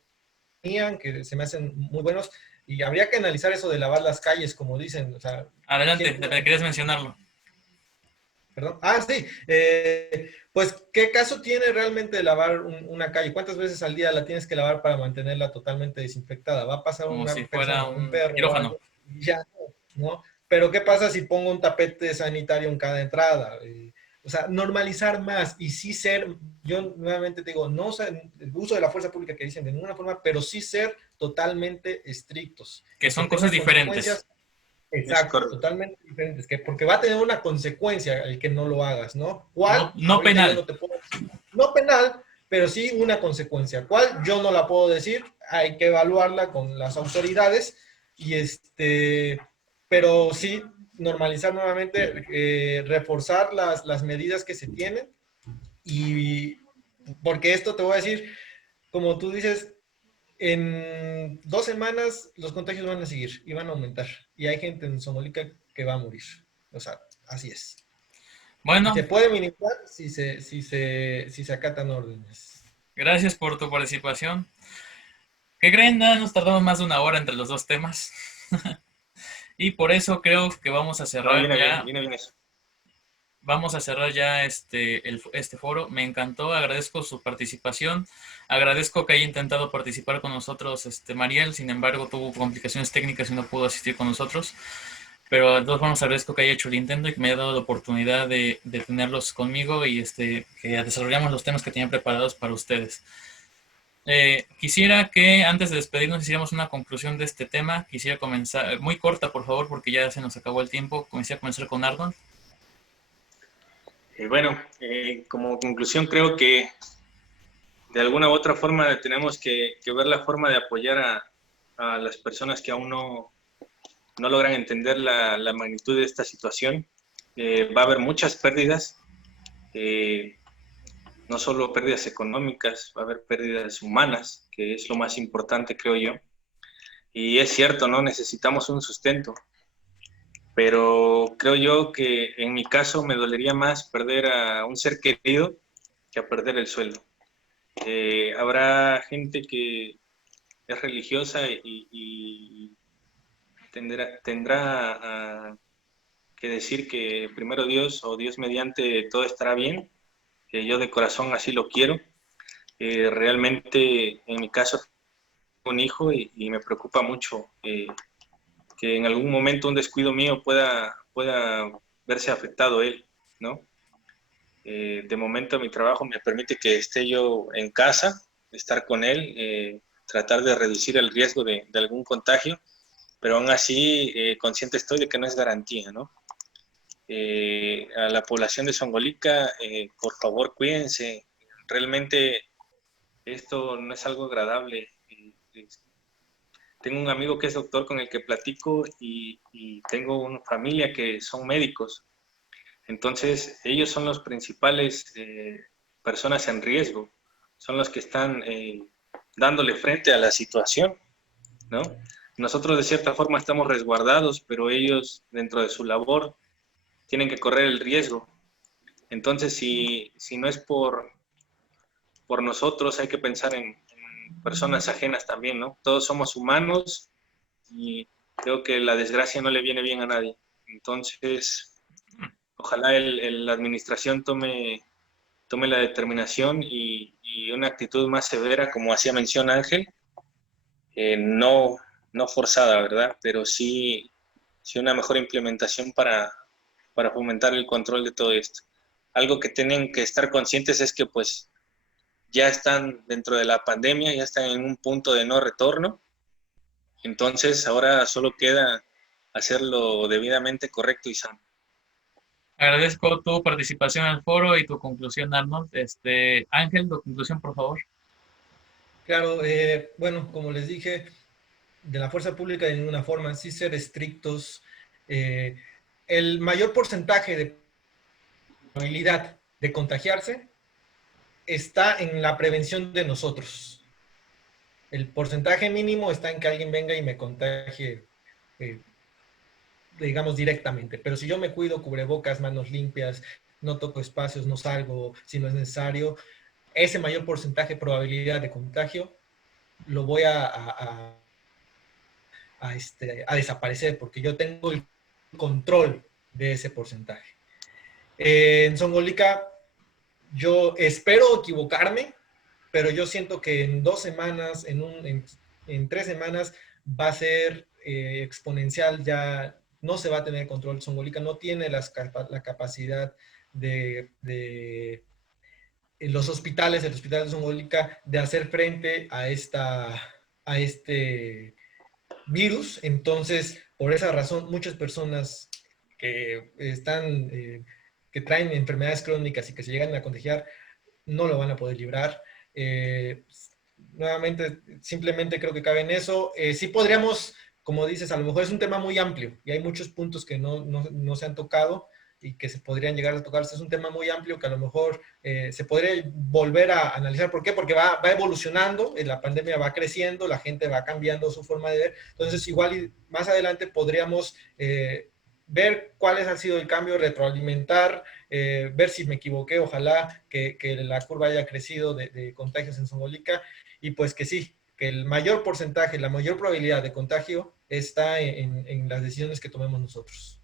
tenían, que se me hacen muy buenos, y habría que analizar eso de lavar las calles, como dicen, o sea, Adelante, querías mencionarlo. perdón. Ah, sí. Pues, ¿qué caso tiene realmente lavar una calle? ¿Cuántas veces al día la tienes que lavar para mantenerla totalmente desinfectada? Va a pasar Como una si fuera persona, un un perro o quirófano. algo, y ya ¿no? Pero ¿qué pasa si pongo un tapete sanitario en cada entrada? O sea, normalizar más y sí ser, yo nuevamente te digo, no el uso de la fuerza pública que dicen de ninguna forma, pero sí ser totalmente estrictos Que y que son tenga cosas diferentes. consecuencias. Exacto, totalmente diferentes, porque va a tener una consecuencia el que no lo hagas, ¿no? ¿Cuál? No Ahorita yo penal. no te puedo decir, no penal, pero sí una consecuencia. ¿Cuál? Yo no la puedo decir, hay que evaluarla con las autoridades y pero sí normalizar nuevamente, reforzar las medidas que se tienen y porque esto te voy a decir, como tú dices, en 2 semanas los contagios van a seguir y van a aumentar. Y hay gente en Somolica que va a morir. O sea, así es. Y Bueno, se puede minimizar si se acatan órdenes. gracias por tu participación. ¿Qué creen? Nos tardamos más de una hora entre los dos temas. Y por eso creo que vamos a No, cerrar viene bien, ya. viene bien eso. Vamos a cerrar ya este foro. Me encantó, agradezco su participación. Agradezco que haya intentado participar con nosotros Mariel, sin embargo tuvo complicaciones técnicas y no pudo asistir con nosotros. Pero de todos modos agradezco que haya hecho el intento y que me haya dado la oportunidad de tenerlos conmigo y que desarrollamos los temas que tenía preparados para ustedes. Quisiera que antes de despedirnos hiciéramos una conclusión de este tema. Quisiera comenzar, muy corta por favor, porque ya se nos acabó el tiempo. Quisiera comenzar con Arnold. Bueno, como conclusión creo que de alguna u otra forma tenemos que ver la forma de apoyar a las personas que aún no logran entender la magnitud de esta situación. Va a haber muchas pérdidas, no solo pérdidas económicas, va a haber pérdidas humanas, que es lo más importante, creo yo. Y es cierto, ¿no? Necesitamos un sustento, pero creo yo que en mi caso me dolería más perder a un ser querido que a perder el sueldo. Habrá gente que es religiosa y tendrá que decir que primero Dios o Dios mediante todo estará bien, que yo de corazón así lo quiero. Realmente en mi caso tengo un hijo y me preocupa mucho que en algún momento un descuido mío pueda verse afectado él, ¿no? De momento mi trabajo me permite que esté yo en casa, estar con él, tratar de reducir el riesgo de algún contagio, pero aún así consciente estoy de que no es garantía, ¿no? A la población de Zongolica, por favor cuídense, realmente esto no es algo agradable. Tengo un amigo que es doctor con el que platico y tengo una familia que son médicos. Entonces, ellos son los principales personas en riesgo, son los que están dándole frente a la situación, ¿no? Nosotros de cierta forma estamos resguardados, pero ellos dentro de su labor tienen que correr el riesgo. Entonces, si no es por nosotros, hay que pensar en personas ajenas también, ¿no? Todos somos humanos y creo que la desgracia no le viene bien a nadie. Entonces, ojalá la administración tome la determinación y una actitud más severa, como hacía mención Ángel, no forzada, ¿verdad? Pero sí una mejor implementación para fomentar el control de todo esto. Algo que tienen que estar conscientes es que pues ya están dentro de la pandemia, ya están en un punto de no retorno, entonces ahora solo queda hacerlo debidamente correcto y sano. Agradezco tu participación en el foro y tu conclusión, Arnold. Ángel, tu conclusión, por favor. Claro, bueno, como les dije, de la fuerza pública de ninguna forma, sí ser estrictos. El mayor porcentaje de probabilidad de contagiarse está en la prevención de nosotros. El porcentaje mínimo está en que alguien venga y me contagie, digamos, directamente. Pero si yo me cuido, cubrebocas, manos limpias, no toco espacios, no salgo si no es necesario, ese mayor porcentaje de probabilidad de contagio lo voy a desaparecer porque yo tengo el control de ese porcentaje. En Zongolica, yo espero equivocarme, pero yo siento que en 2 semanas, en 3 semanas, va a ser exponencial, ya no se va a tener control. Zongolica no tiene la capacidad de los hospitales, el hospital de Zongolica, de hacer frente a este virus. Entonces, por esa razón, muchas personas que que traen enfermedades crónicas y que se llegan a contagiar, no lo van a poder librar. Nuevamente, simplemente creo que cabe en eso. Sí podríamos, como dices, a lo mejor es un tema muy amplio y hay muchos puntos que no se han tocado y que se podrían llegar a tocar. Es un tema muy amplio que a lo mejor se podría volver a analizar. ¿Por qué? Porque va evolucionando, la pandemia va creciendo, la gente va cambiando su forma de ver. Entonces, igual más adelante podríamos ver cuáles han sido el cambio, retroalimentar, ver si me equivoqué, ojalá que la curva haya crecido de contagios en Zongolica y pues que sí, que el mayor porcentaje, la mayor probabilidad de contagio está en las decisiones que tomemos nosotros.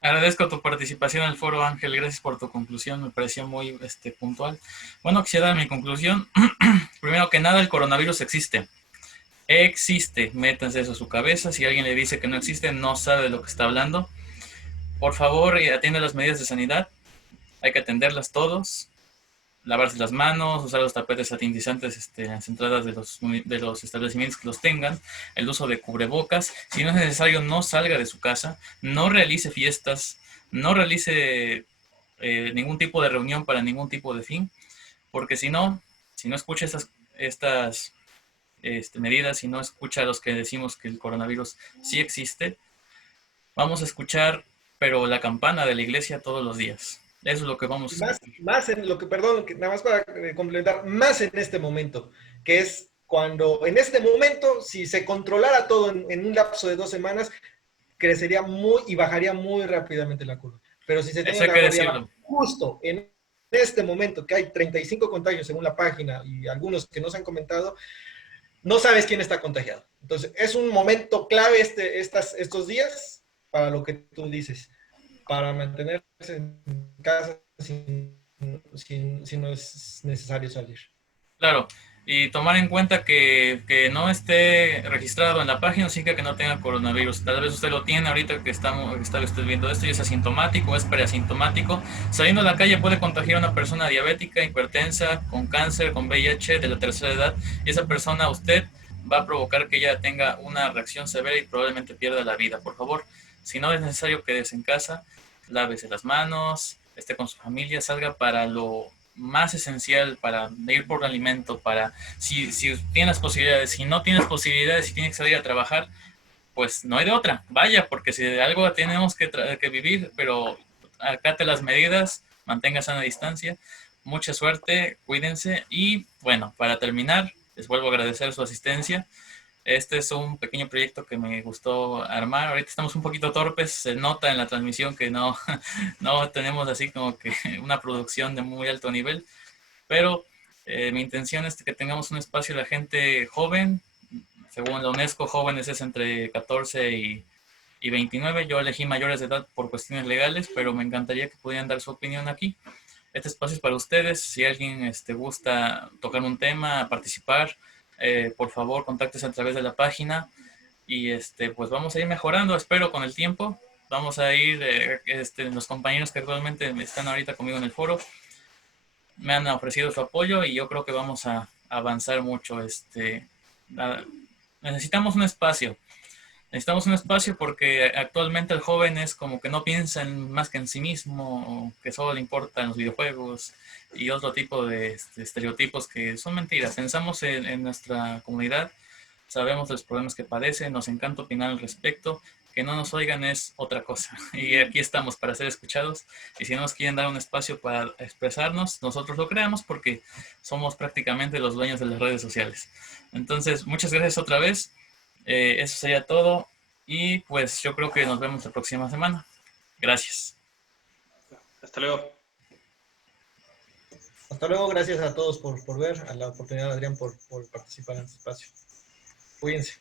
Agradezco tu participación en el foro, Ángel. Gracias por tu conclusión. Me pareció muy puntual. Bueno, quisiera dar mi conclusión. Primero que nada, el coronavirus existe. Existe. Métanse eso a su cabeza. Si alguien le dice que no existe, no sabe de lo que está hablando. Por favor, atiende las medidas de sanidad. Hay que atenderlas todos. Lavarse las manos, usar los tapetes satinizantes en las entradas de los establecimientos que los tengan, el uso de cubrebocas. Si no es necesario, no salga de su casa, no realice fiestas, no realice ningún tipo de reunión para ningún tipo de fin, porque si no escucha estas medidas, si no escucha a los que decimos que el coronavirus sí existe, vamos a escuchar, pero la campana de la iglesia todos los días. Eso es lo que vamos a hacer. Más en lo que, perdón, nada más para complementar, más en este momento, que es cuando, en este momento, si se controlara todo en un lapso de 2 semanas, crecería muy y bajaría muy rápidamente la curva. Pero si se tiene Eso hay que decirlo. justo en este momento que hay 35 contagios según la página y algunos que no se han comentado, no sabes quién está contagiado. Entonces, es un momento clave estos días para lo que tú dices, para mantenerse en casa si no es necesario salir. Claro, y tomar en cuenta que no esté registrado en la página significa que no tenga coronavirus. Tal vez usted lo tiene ahorita que está usted viendo esto y es asintomático, es preasintomático. Saliendo a la calle puede contagiar a una persona diabética, hipertensa, con cáncer, con VIH de la tercera edad, y esa persona a usted va a provocar que ella tenga una reacción severa y probablemente pierda la vida. Por favor, si no es necesario, quédese en casa, lávese las manos, esté con su familia, salga para lo más esencial, para ir por alimento, para si tienes posibilidades, si no tienes posibilidades, si tienes que salir a trabajar, pues no hay de otra, vaya, porque si de algo tenemos que vivir, pero acate las medidas, mantenga sana distancia, mucha suerte, cuídense y bueno, para terminar, les vuelvo a agradecer su asistencia. Este es un pequeño proyecto que me gustó armar. Ahorita estamos un poquito torpes, se nota en la transmisión que no, no tenemos así como que una producción de muy alto nivel, pero mi intención es que tengamos un espacio de gente joven. Según la UNESCO, jóvenes es entre 14 y 29. Yo elegí mayores de edad por cuestiones legales, pero me encantaría que pudieran dar su opinión aquí. Este espacio es para ustedes. Si alguien gusta tocar un tema, participar, por favor, contáctese a través de la página y pues vamos a ir mejorando, espero, con el tiempo. Vamos a ir, los compañeros que actualmente están ahorita conmigo en el foro me han ofrecido su apoyo y yo creo que vamos a avanzar mucho. Necesitamos un espacio. Necesitamos un espacio porque actualmente el joven es como que no piensa más que en sí mismo, que solo le importan los videojuegos y otro tipo de estereotipos que son mentiras. Pensamos en nuestra comunidad, sabemos de los problemas que padecen, nos encanta opinar al respecto, que no nos oigan es otra cosa. Y aquí estamos para ser escuchados y si no nos quieren dar un espacio para expresarnos, nosotros lo creamos porque somos prácticamente los dueños de las redes sociales. Entonces, muchas gracias otra vez. Eso sería todo y pues yo creo que nos vemos la próxima semana. Gracias. Hasta luego. Hasta luego, gracias a todos por ver, a la oportunidad, Adrián, por participar en este espacio. Cuídense.